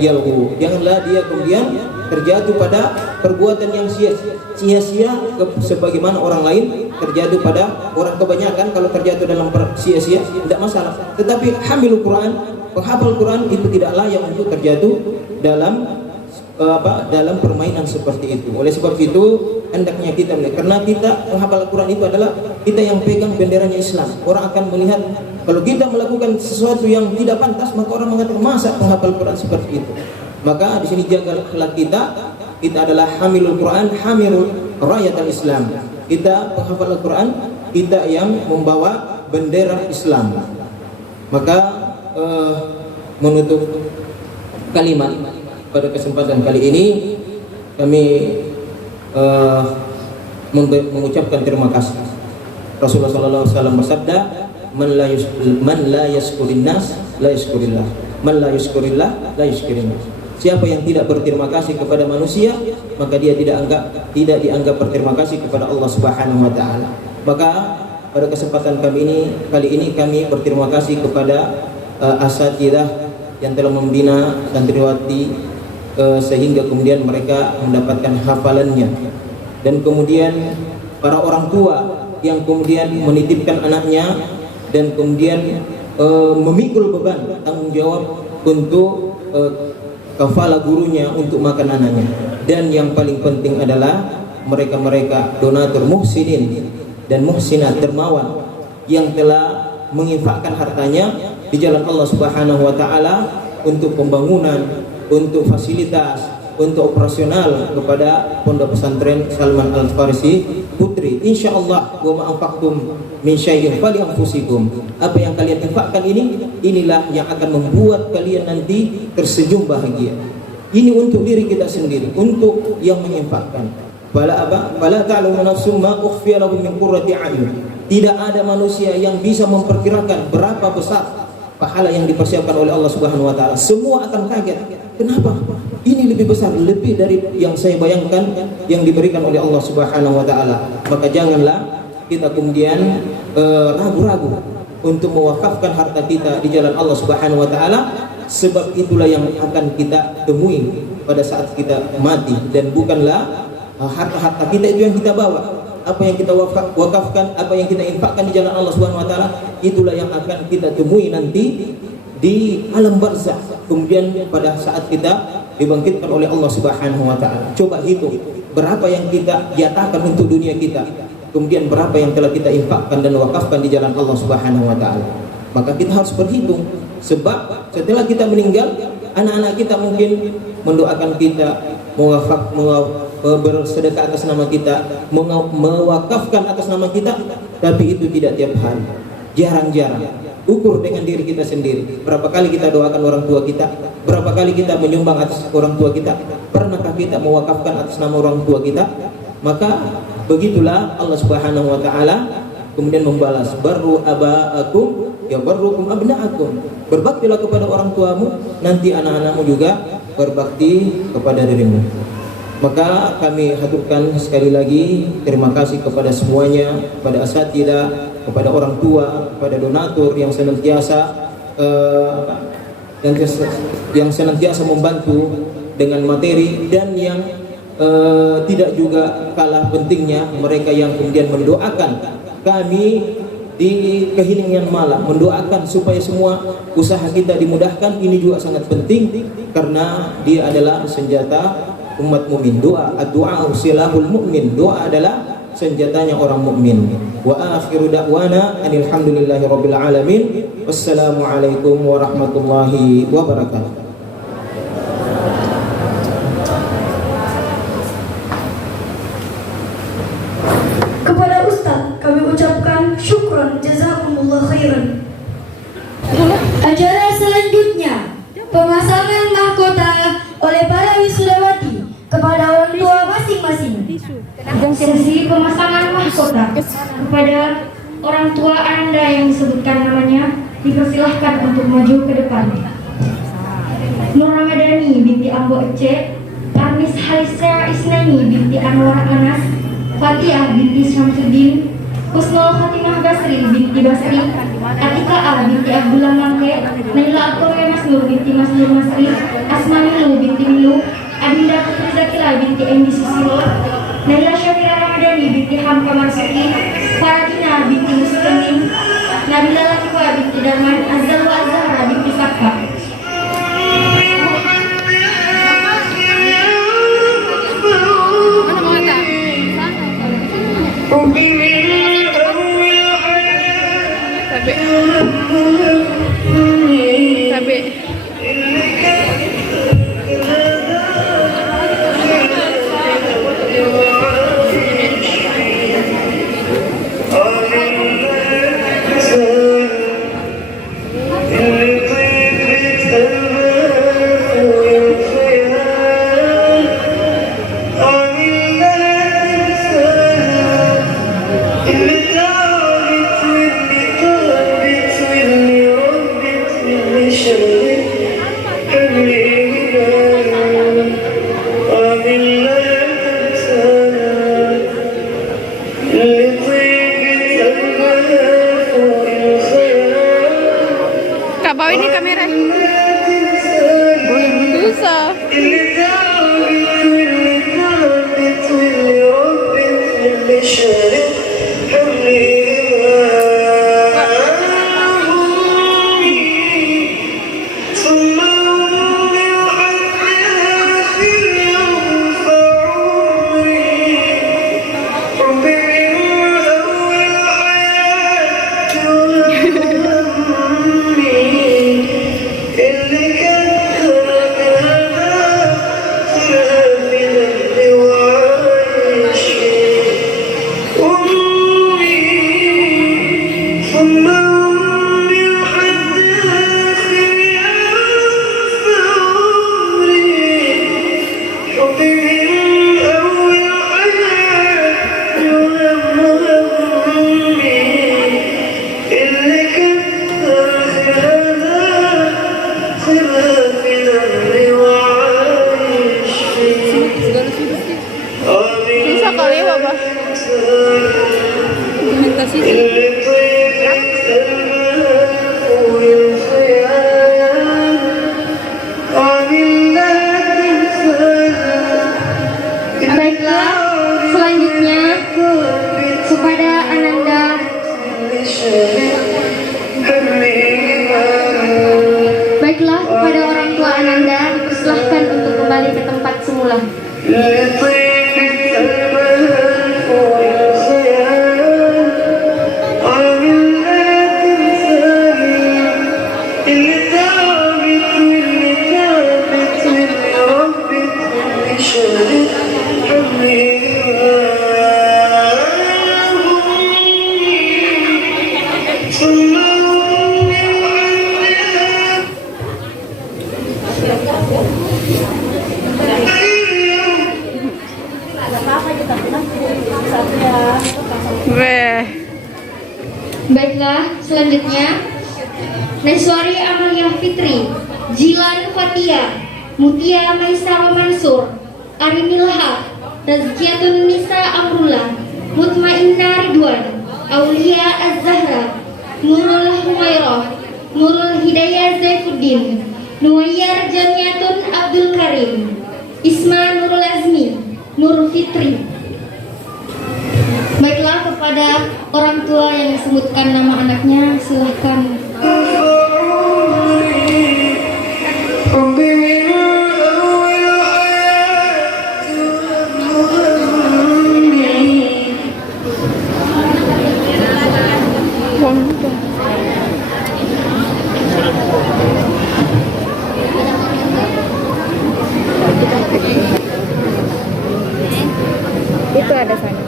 yalhu. Janganlah dia kemudian terjatuh pada perbuatan yang sia-sia sebagaimana orang lain terjatuh pada orang kebanyakan. Kalau terjatuh dalam sia-sia tidak masalah, tetapi hamilul Quran, penghafal Quran itu tidak layak untuk terjatuh dalam dalam permainan seperti itu. Oleh sebab itu hendaknya kita karena kita penghafal Quran itu adalah kita yang pegang benderanya Islam. Orang akan melihat kalau kita melakukan sesuatu yang tidak pantas, maka orang mengatakan masa penghafal Quran seperti itu. Maka di sini jaga akhlak kita adalah hamilul Quran, hamilul rayatul Islam. Kita penghafal Al-Quran, kita yang membawa bendera Islam. Maka menutup kalimat pada kesempatan kali ini kami mengucapkan terima kasih. Rasulullah SAW bersabda, man la yashkurin nas la yashkurillah, man la yashkurillah la yashkurin nas. Siapa yang tidak berterima kasih kepada manusia, maka dia tidak dianggap berterima kasih kepada Allah Subhanahu wa taala. Maka pada kesempatan kali ini kami berterima kasih kepada asatidzah yang telah membina santriwati sehingga kemudian mereka mendapatkan hafalannya, dan kemudian para orang tua yang kemudian menitipkan anaknya dan kemudian memikul beban tanggung jawab untuk kafala gurunya untuk makan anaknya. Dan yang paling penting adalah mereka-mereka donatur muhsinin dan muhsinat dermawan yang telah menginfakkan hartanya di jalan Allah Subhanahu wa taala untuk pembangunan, untuk fasilitas, untuk operasional kepada Pondok Pesantren Salman Al-Farisi Putri. Insyaallah wa ma anfaqtum min syai'in falianfusikum. Apa yang kalian infakkan inilah yang akan membuat kalian nanti tersenyum bahagia. Ini untuk diri kita sendiri, untuk yang menginfakkan. Fala ta'lamu nafsum ma ukhfiya lahum min qurrati a'yun. Tidak ada manusia yang bisa memperkirakan berapa besar pahala yang dipersiapkan oleh Allah Subhanahu wa taala. Semua akan kaget. Kenapa? Ini lebih besar, lebih dari yang saya bayangkan yang diberikan oleh Allah Subhanahu wa taala. Maka janganlah kita kemudian ragu-ragu untuk mewakafkan harta kita di jalan Allah Subhanahu wa taala, sebab itulah yang akan kita temui pada saat kita mati, dan bukanlah harta-harta kita itu yang kita bawa. Apa yang kita wakafkan, apa yang kita infakkan di jalan Allah Subhanahu wa taala, itulah yang akan kita temui nanti di alam barzakh. Kemudian pada saat kita dibangkitkan oleh Allah Subhanahu wa taala. Coba hitung berapa yang kita jatahkan untuk dunia kita, kemudian berapa yang telah kita infakkan dan wakafkan di jalan Allah Subhanahu wa taala. Maka kita harus berhitung, sebab setelah kita meninggal, anak-anak kita mungkin mendoakan kita, bersedekah atas nama kita, mewakafkan atas nama kita, tapi itu tidak tiap hari, jarang-jarang. Ukur dengan diri kita sendiri. Berapa kali kita doakan orang tua kita? Berapa kali kita menyumbang atas orang tua kita? Pernahkah kita mewakafkan atas nama orang tua kita? Maka begitulah Allah Subhanahu wa taala kemudian membalas, barru abaakum ya barrukum abnaakum. Berbaktilah kepada orang tuamu, nanti anak-anakmu juga berbakti kepada dirimu. Maka kami haturkan sekali lagi terima kasih kepada semuanya, kepada asatidzah, kepada orang tua, kepada donatur yang senantiasa membantu dengan materi, dan yang tidak juga kalah pentingnya mereka yang kemudian mendoakan kami di keheningan malam, mendoakan supaya semua usaha kita dimudahkan. Ini juga sangat penting karena dia adalah senjata umat mukmin. Doa silahul mukmin. Doa adalah senjatanya orang mukmin. Wa akhiru da'wana alhamdulillahi rabbil alamin. Wassalamualaikum warahmatullahi wabarakatuh. Kepada Ustadz kami ucapkan syukran jazakumullah khairan. Acara selanjutnya, pemasangan mahkota oleh para wisudawati kepada orang tua masing-masing. Sesi pemasangan mahkota kepada orang tua Ananda yang disebutkan namanya dipersilahkan untuk maju ke depan. Nur Ramadhani binti Ambo Ece, Armis Halisa Isnani binti Anwar Anas, Fatihah binti Syamsuddin, Husnul Khatimah Basri binti Basri, Atika A binti Abdullah Mangke, Naila Atoya Masnur binti Masnur Masri, Asma Milu binti Milu, Adinda Putri Zakila binti Endi Susilo, Naila Syafira Ramadhani binti Hamka Marsuki, Faratina binti Muslimin, Nabila Latifah binti Darman, Azalwa Azhara binti Fakha. Kak, bawa ini kamera. Bisa. Bisa kali ya, Bapak. Dokumentasi. Baiklah, selanjutnya kepada Ananda. Baiklah, kepada orang tua Ananda dipersilahkan untuk kembali ke tempat semula. Baiklah, selanjutnya Neswari Amalia Fitri, Jilan Fatia, Mutia Maisara Mansur, Arimil Haq, Tazkiyatun Nisa Amrullah, Mutmainna Ridwan, Aulia Az-Zahra, Nurul Humairah, Nurul Hidayah Zaifuddin, Nuwayyar Jamiatun Abdul Karim, Isma Nurul Azmi, Nur Fitri. Baiklah, kepada orang tua yang disebutkan nama anaknya, silahkan. Itu ada sana.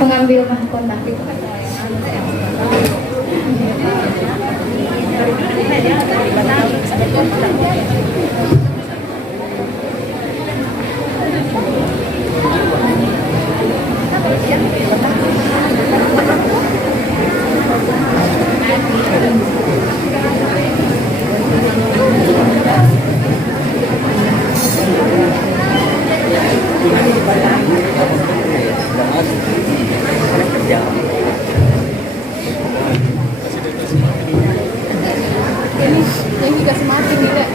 pengambil mahkota itu. Yang dikasih mati tidak.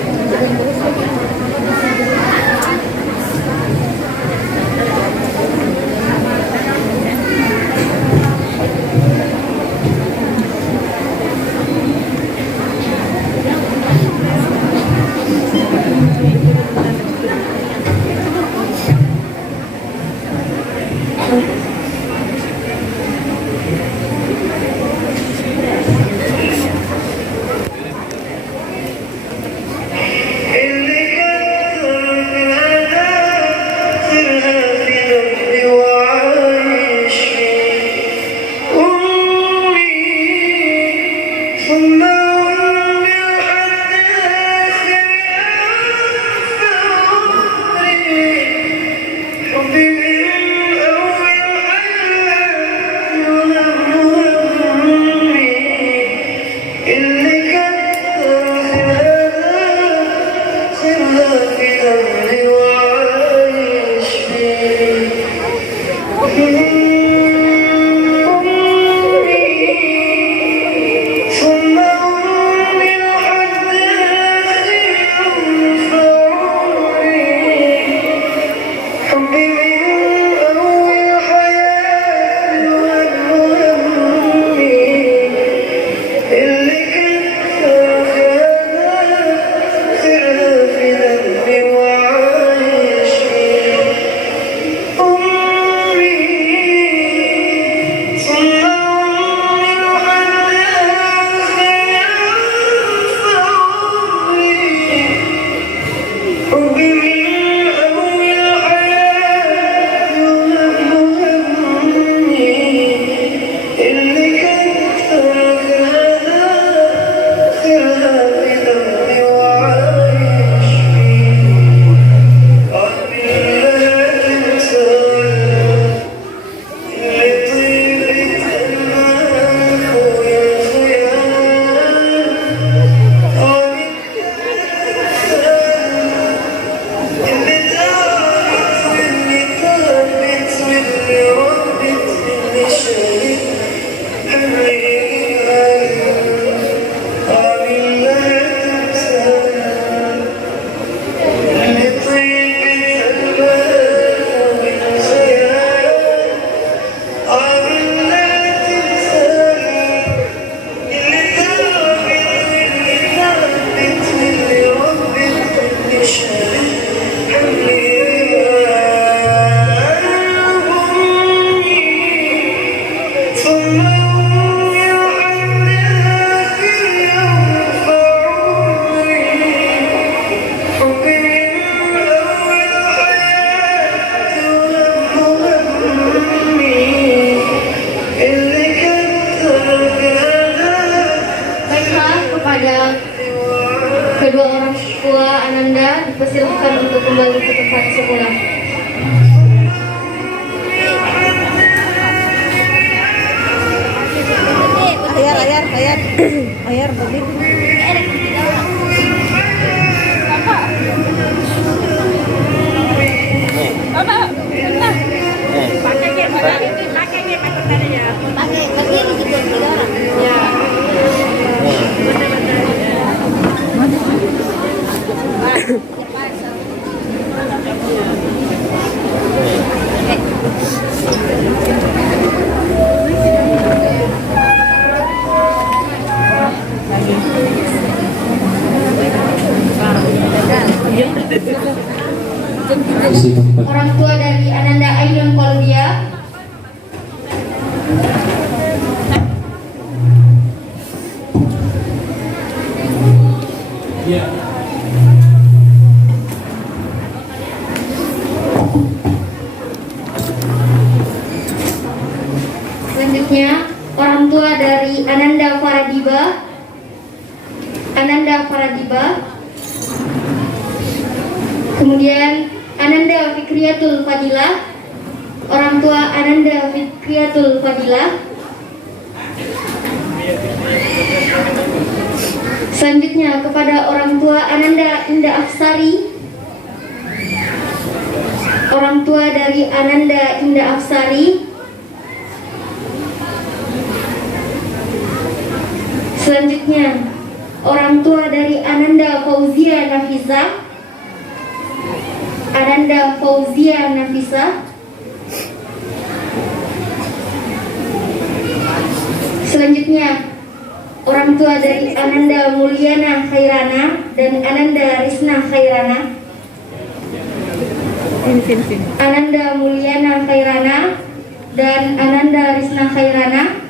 Kedua orang tua Ananda dipersilahkan untuk kembali ke tempat semula. Ayar begitu. Orang tua dari Ananda Ainun Kolbia. Selanjutnya, orang tua dari Ananda Faradiba. Kemudian Ananda Fikriyatul Fadilah, orang tua Ananda Fikriyatul Fadilah. Selanjutnya kepada orang tua Ananda Indah Afsari, orang tua dari Ananda Indah Afsari. Selanjutnya orang tua dari Ananda Fauzia Nafisa. Selanjutnya orang tua dari Ananda Mulyana Khairana dan Ananda Risna Khairana. Ananda Mulyana Khairana dan Ananda Risna Khairana.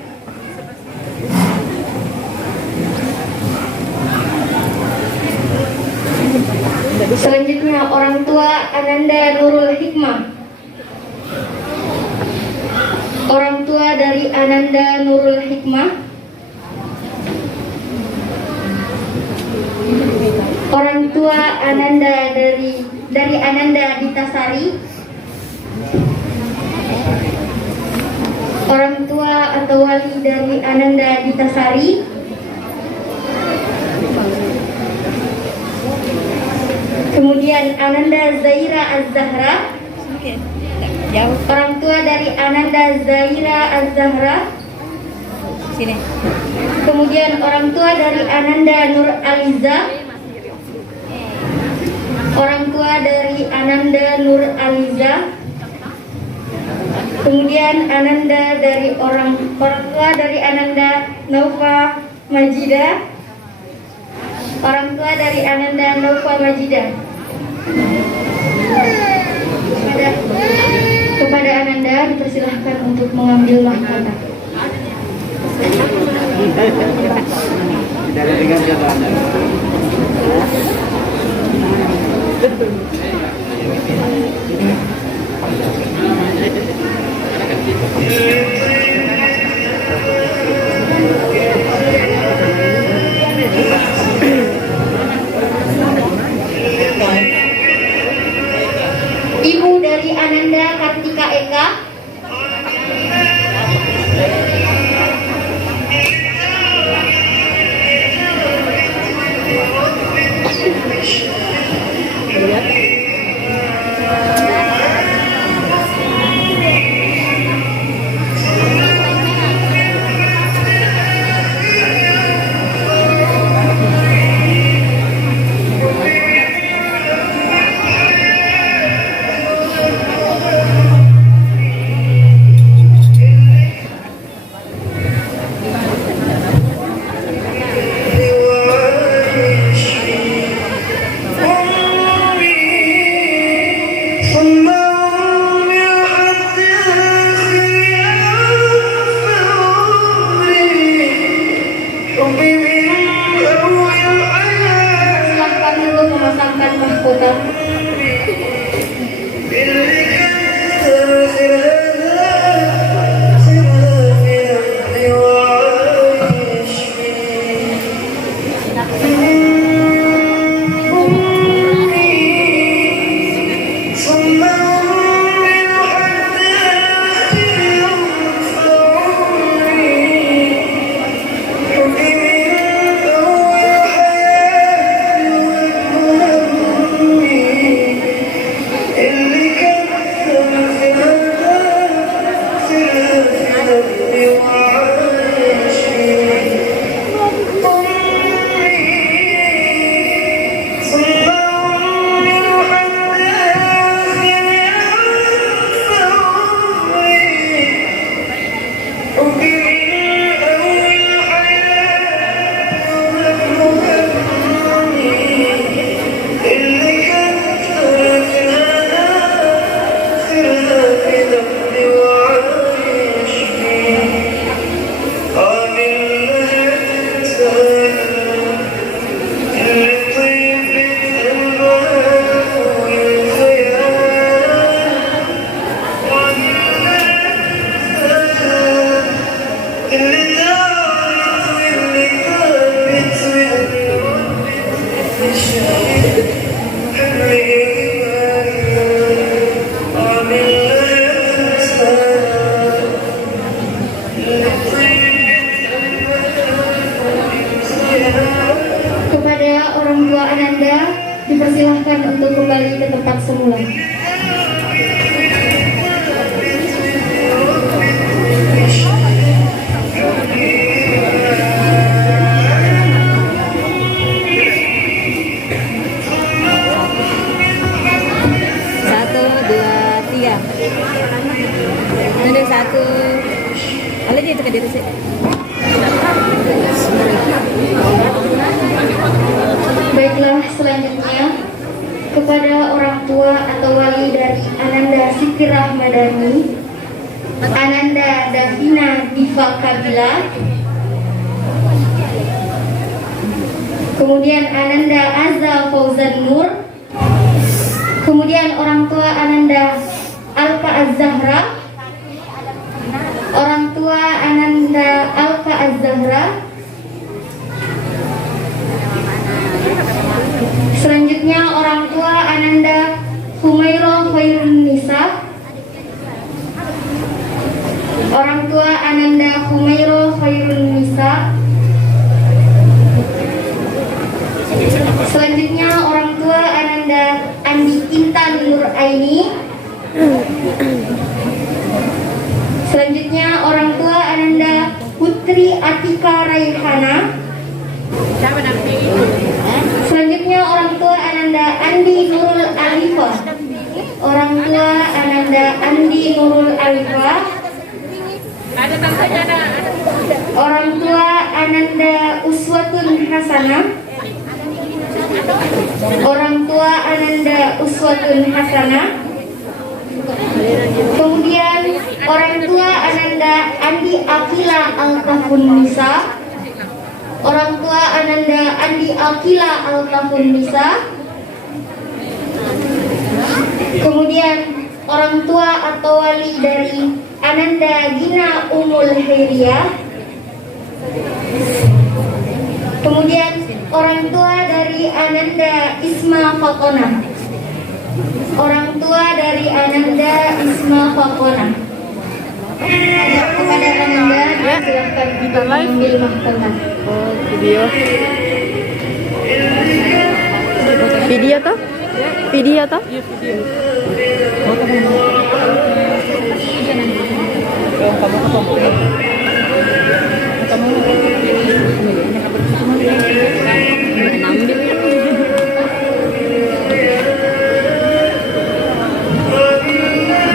Selanjutnya orang tua Ananda Nurul Hikmah. Orang tua dari Ananda Nurul Hikmah. Orang tua Ananda dari Ananda Ditasari. Orang tua atau wali dari Ananda Ditasari. Kemudian Ananda Zaira Az-Zahra. Orang tua dari Ananda Zaira Az-Zahra. Sini. Kemudian orang tua dari Ananda Nur Aliza. Orang tua dari Ananda Nur Aliza. Kemudian orang tua dari Ananda Naufa Majida. Orang tua dari Ananda Naufa Majida. Kepada Ananda dipersilahkan untuk mengambil mahkota. Ibu dari Ananda Kartika Eka. Silakan untuk memasangkan mahkota. aku. Ala dia tekan diri sih. Baiklah, selanjutnya kepada orang tua atau wali dari Ananda Siti Rahmadani, Ananda Davina Diva Kabila, kemudian Ananda Azza Fauzan Nur, kemudian orang tua Ananda Alka Az-Zahra, orang tua Ananda Alka Az-Zahra. Selanjutnya orang tua Ananda Humairo Khairun Nisa, orang tua Ananda Humairo Khairun Nisa. Selanjutnya orang tua Ananda Andi Intan Nur Aini. Selanjutnya orang tua Ananda Putri Atika Raihana. Selanjutnya orang tua Ananda Andi Nurul Alifah. Orang tua Ananda Andi Nurul Alifah. Orang tua Ananda Uswatun Hasanah. Orang tua Ananda Uswatun Hasanah. Kemudian orang tua Ananda Andi Akila Al-Tahun Nisa. Orang tua Ananda Andi Akila Al-Tahun Nisa. Kemudian orang tua atau wali dari Ananda Gina Umul Hairiyah. Kemudian orang tua dari Ananda Isma Fakona. Orang tua dari Ananda Isma Fakona. Kepada Ananda, silakan kita mengambil mahkamah. Oh, video toh? Video toh?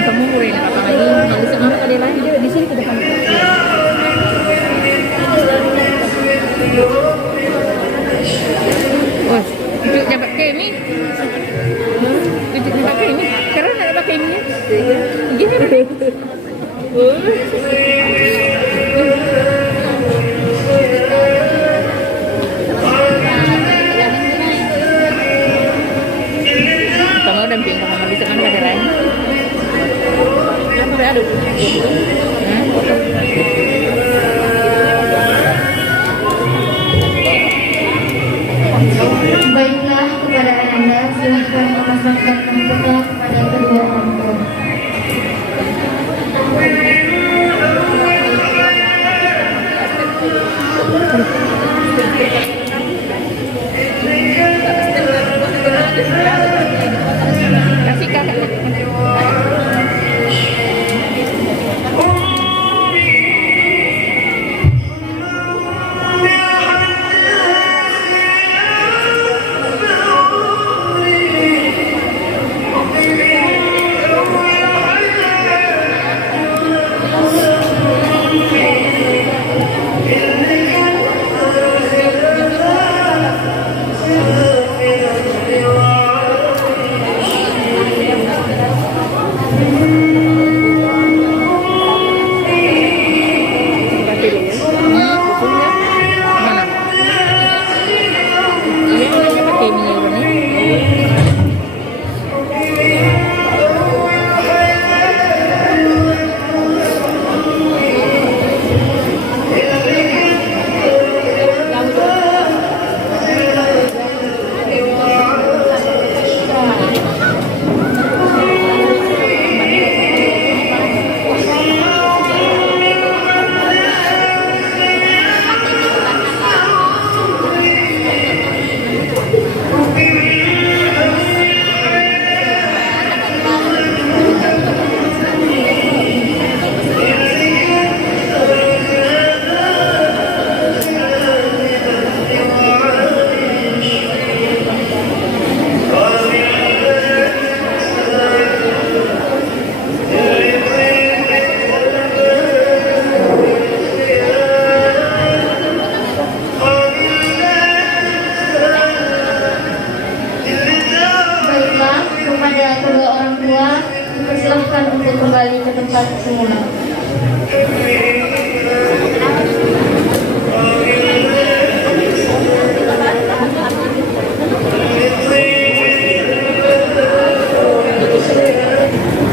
Kamu murid apa lagi? Nggak mana ada lain dia di sini ke depan. Wah, tunjuknya pakai ini. Tunjuknya pakai ini. Karena nak pakai ini. Gini deh. Kamu damping kamu bisa kan ada lain. Apa ada? Baiklah, kepada Anda silahkan memasangkan mahkota kepada kedua orang tua. Kasih kakak.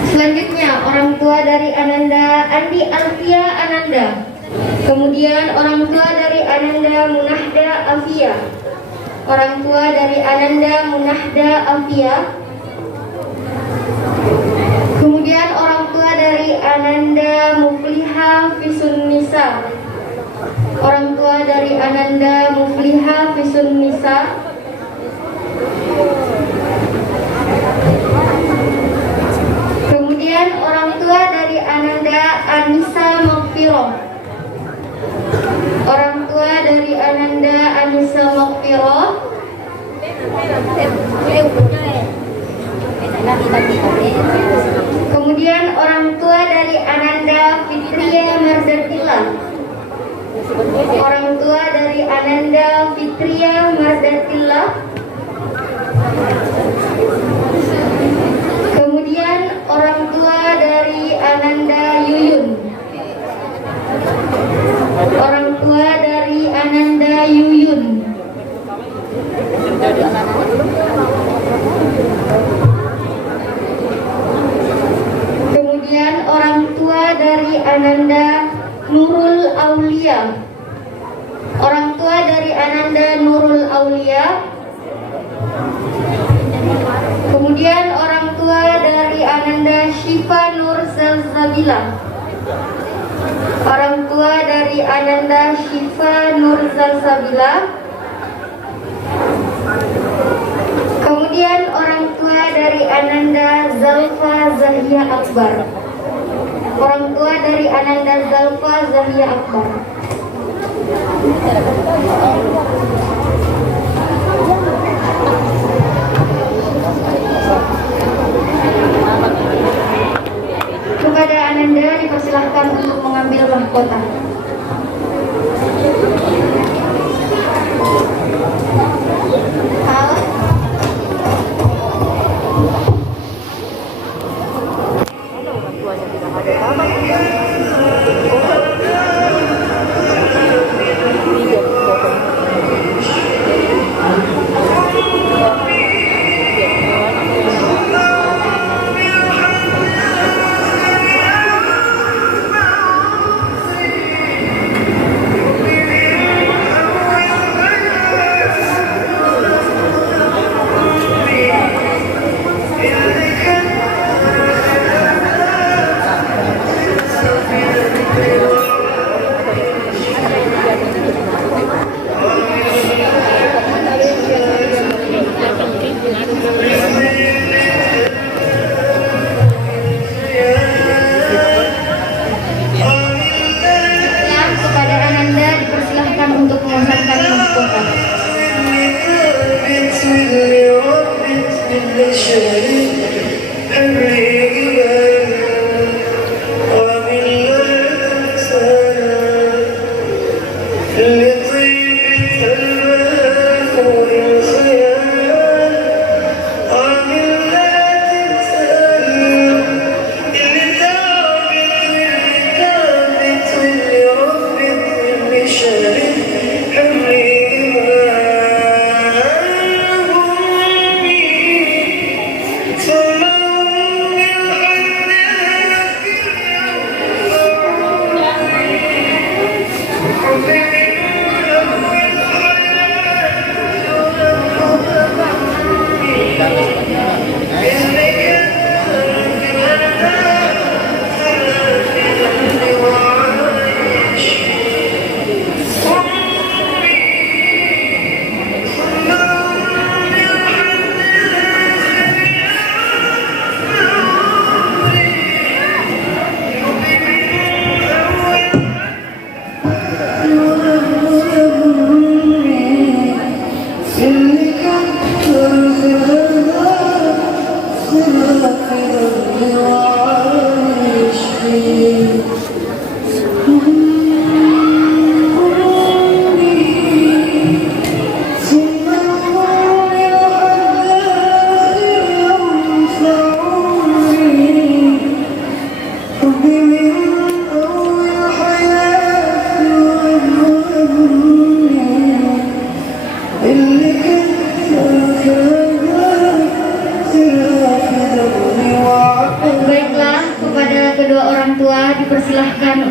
Selanjutnya orang tua dari Ananda Andi Alfia Ananda. Kemudian orang tua dari Ananda Munahda Alfia. Orang tua dari Ananda Munahda Alfia. Kemudian orang tua dari Ananda Mufliha Fisun Nisa. Orang tua dari Ananda Mufliha Fisun Nisa. Kemudian orang tua dari Ananda Anissa Makfiroh. Orang tua dari Ananda Anissa Makfiroh. Kemudian orang tua dari Ananda Fitria Mardatilla. Orang tua dari Ananda Fitria Mardatilla. Kemudian orang tua dari Ananda Yuyun. Orang tua dari Ananda Yuyun. Kemudian orang tua dari Ananda Nurul Aulia. Orang tua dari Ananda Nurul Aulia. Kemudian orang tua dari Ananda Syifa Nur Salsabila. Orang tua dari Ananda Syifa Nur Salsabila. Kemudian orang tua dari Ananda Zalfa Zahia Akbar. Orang tua dari Ananda Zalfa Zahia Akbar. Kepada Ananda dipersilahkan untuk mengambil mahkota.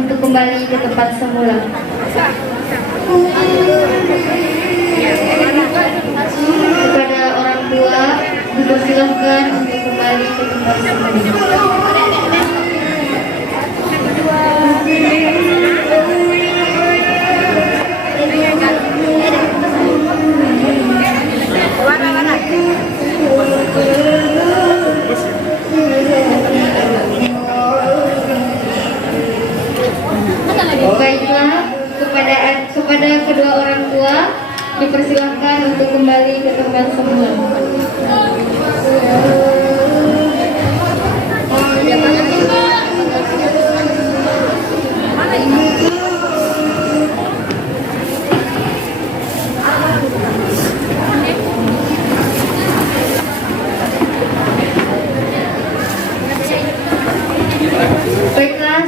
untuk kembali ke tempat semula. Kepada orang tua dipersilahkan untuk kembali ke tempat semula. Baiklah, kepada kedua orang tua dipersilahkan untuk kembali ke tempat semula. Baiklah,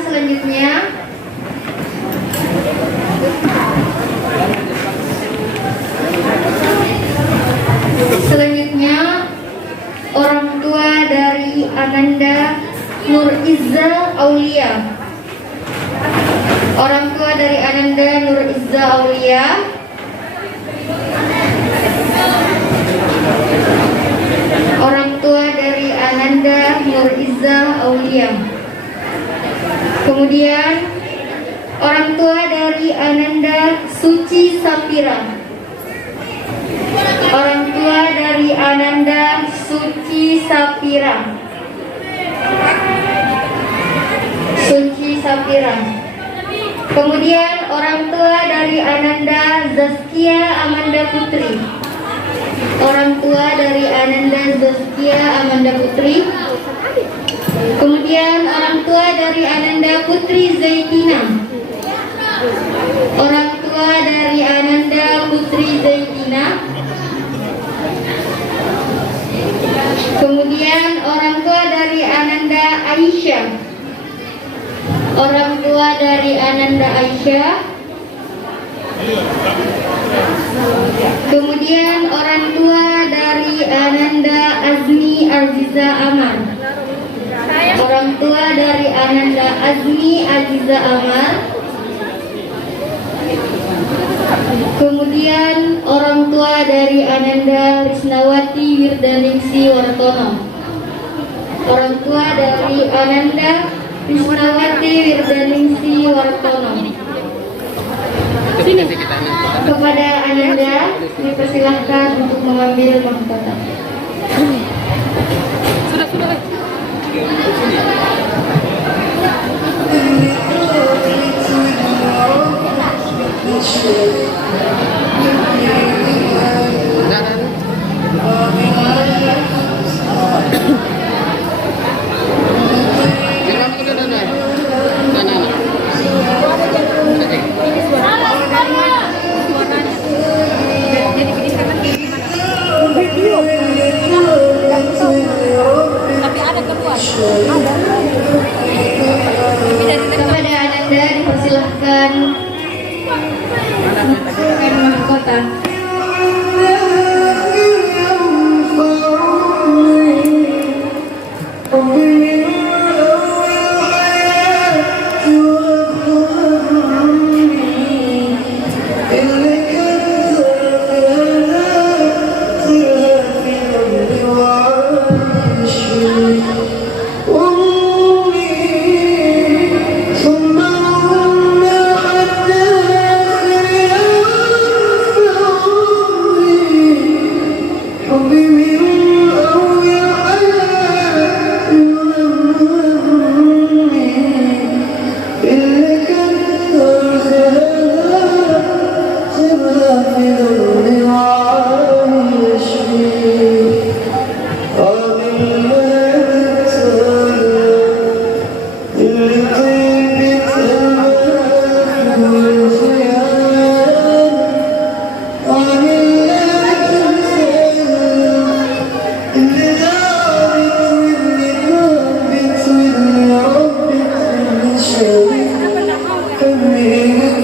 selanjutnya orang tua dari Ananda Nur Izza Aulia. Orang tua dari Ananda Nur Izza Aulia orang tua dari Ananda Nur Izza Aulia. Kemudian orang tua dari Ananda Suci Sapira. Orang tua dari Ananda Suci Sapira. Suci Sapira. Kemudian orang tua dari Ananda Zaskia Amanda Putri. Orang tua dari Ananda Zaskia Amanda Putri. Kemudian orang tua dari Ananda Putri Zaitina. Orang tua dari Ananda Putri Zaitina. Kemudian orang tua dari Ananda Aisyah. Orang tua dari Ananda Aisyah. Kemudian orang tua dari Ananda Azmi Aziza Amar. Orang tua dari Ananda Azmi Aziza Amar. Kemudian orang tua dari Ananda Risnawati Wirdaningsi Wartono. Orang tua dari Ananda Risnawati Wirdaningsi Wartono. Kepada Ananda dipersilahkan untuk mengambil mahkota. Sudah. Kepada Ananda dipersilahkan menentukan mahkota. Amin.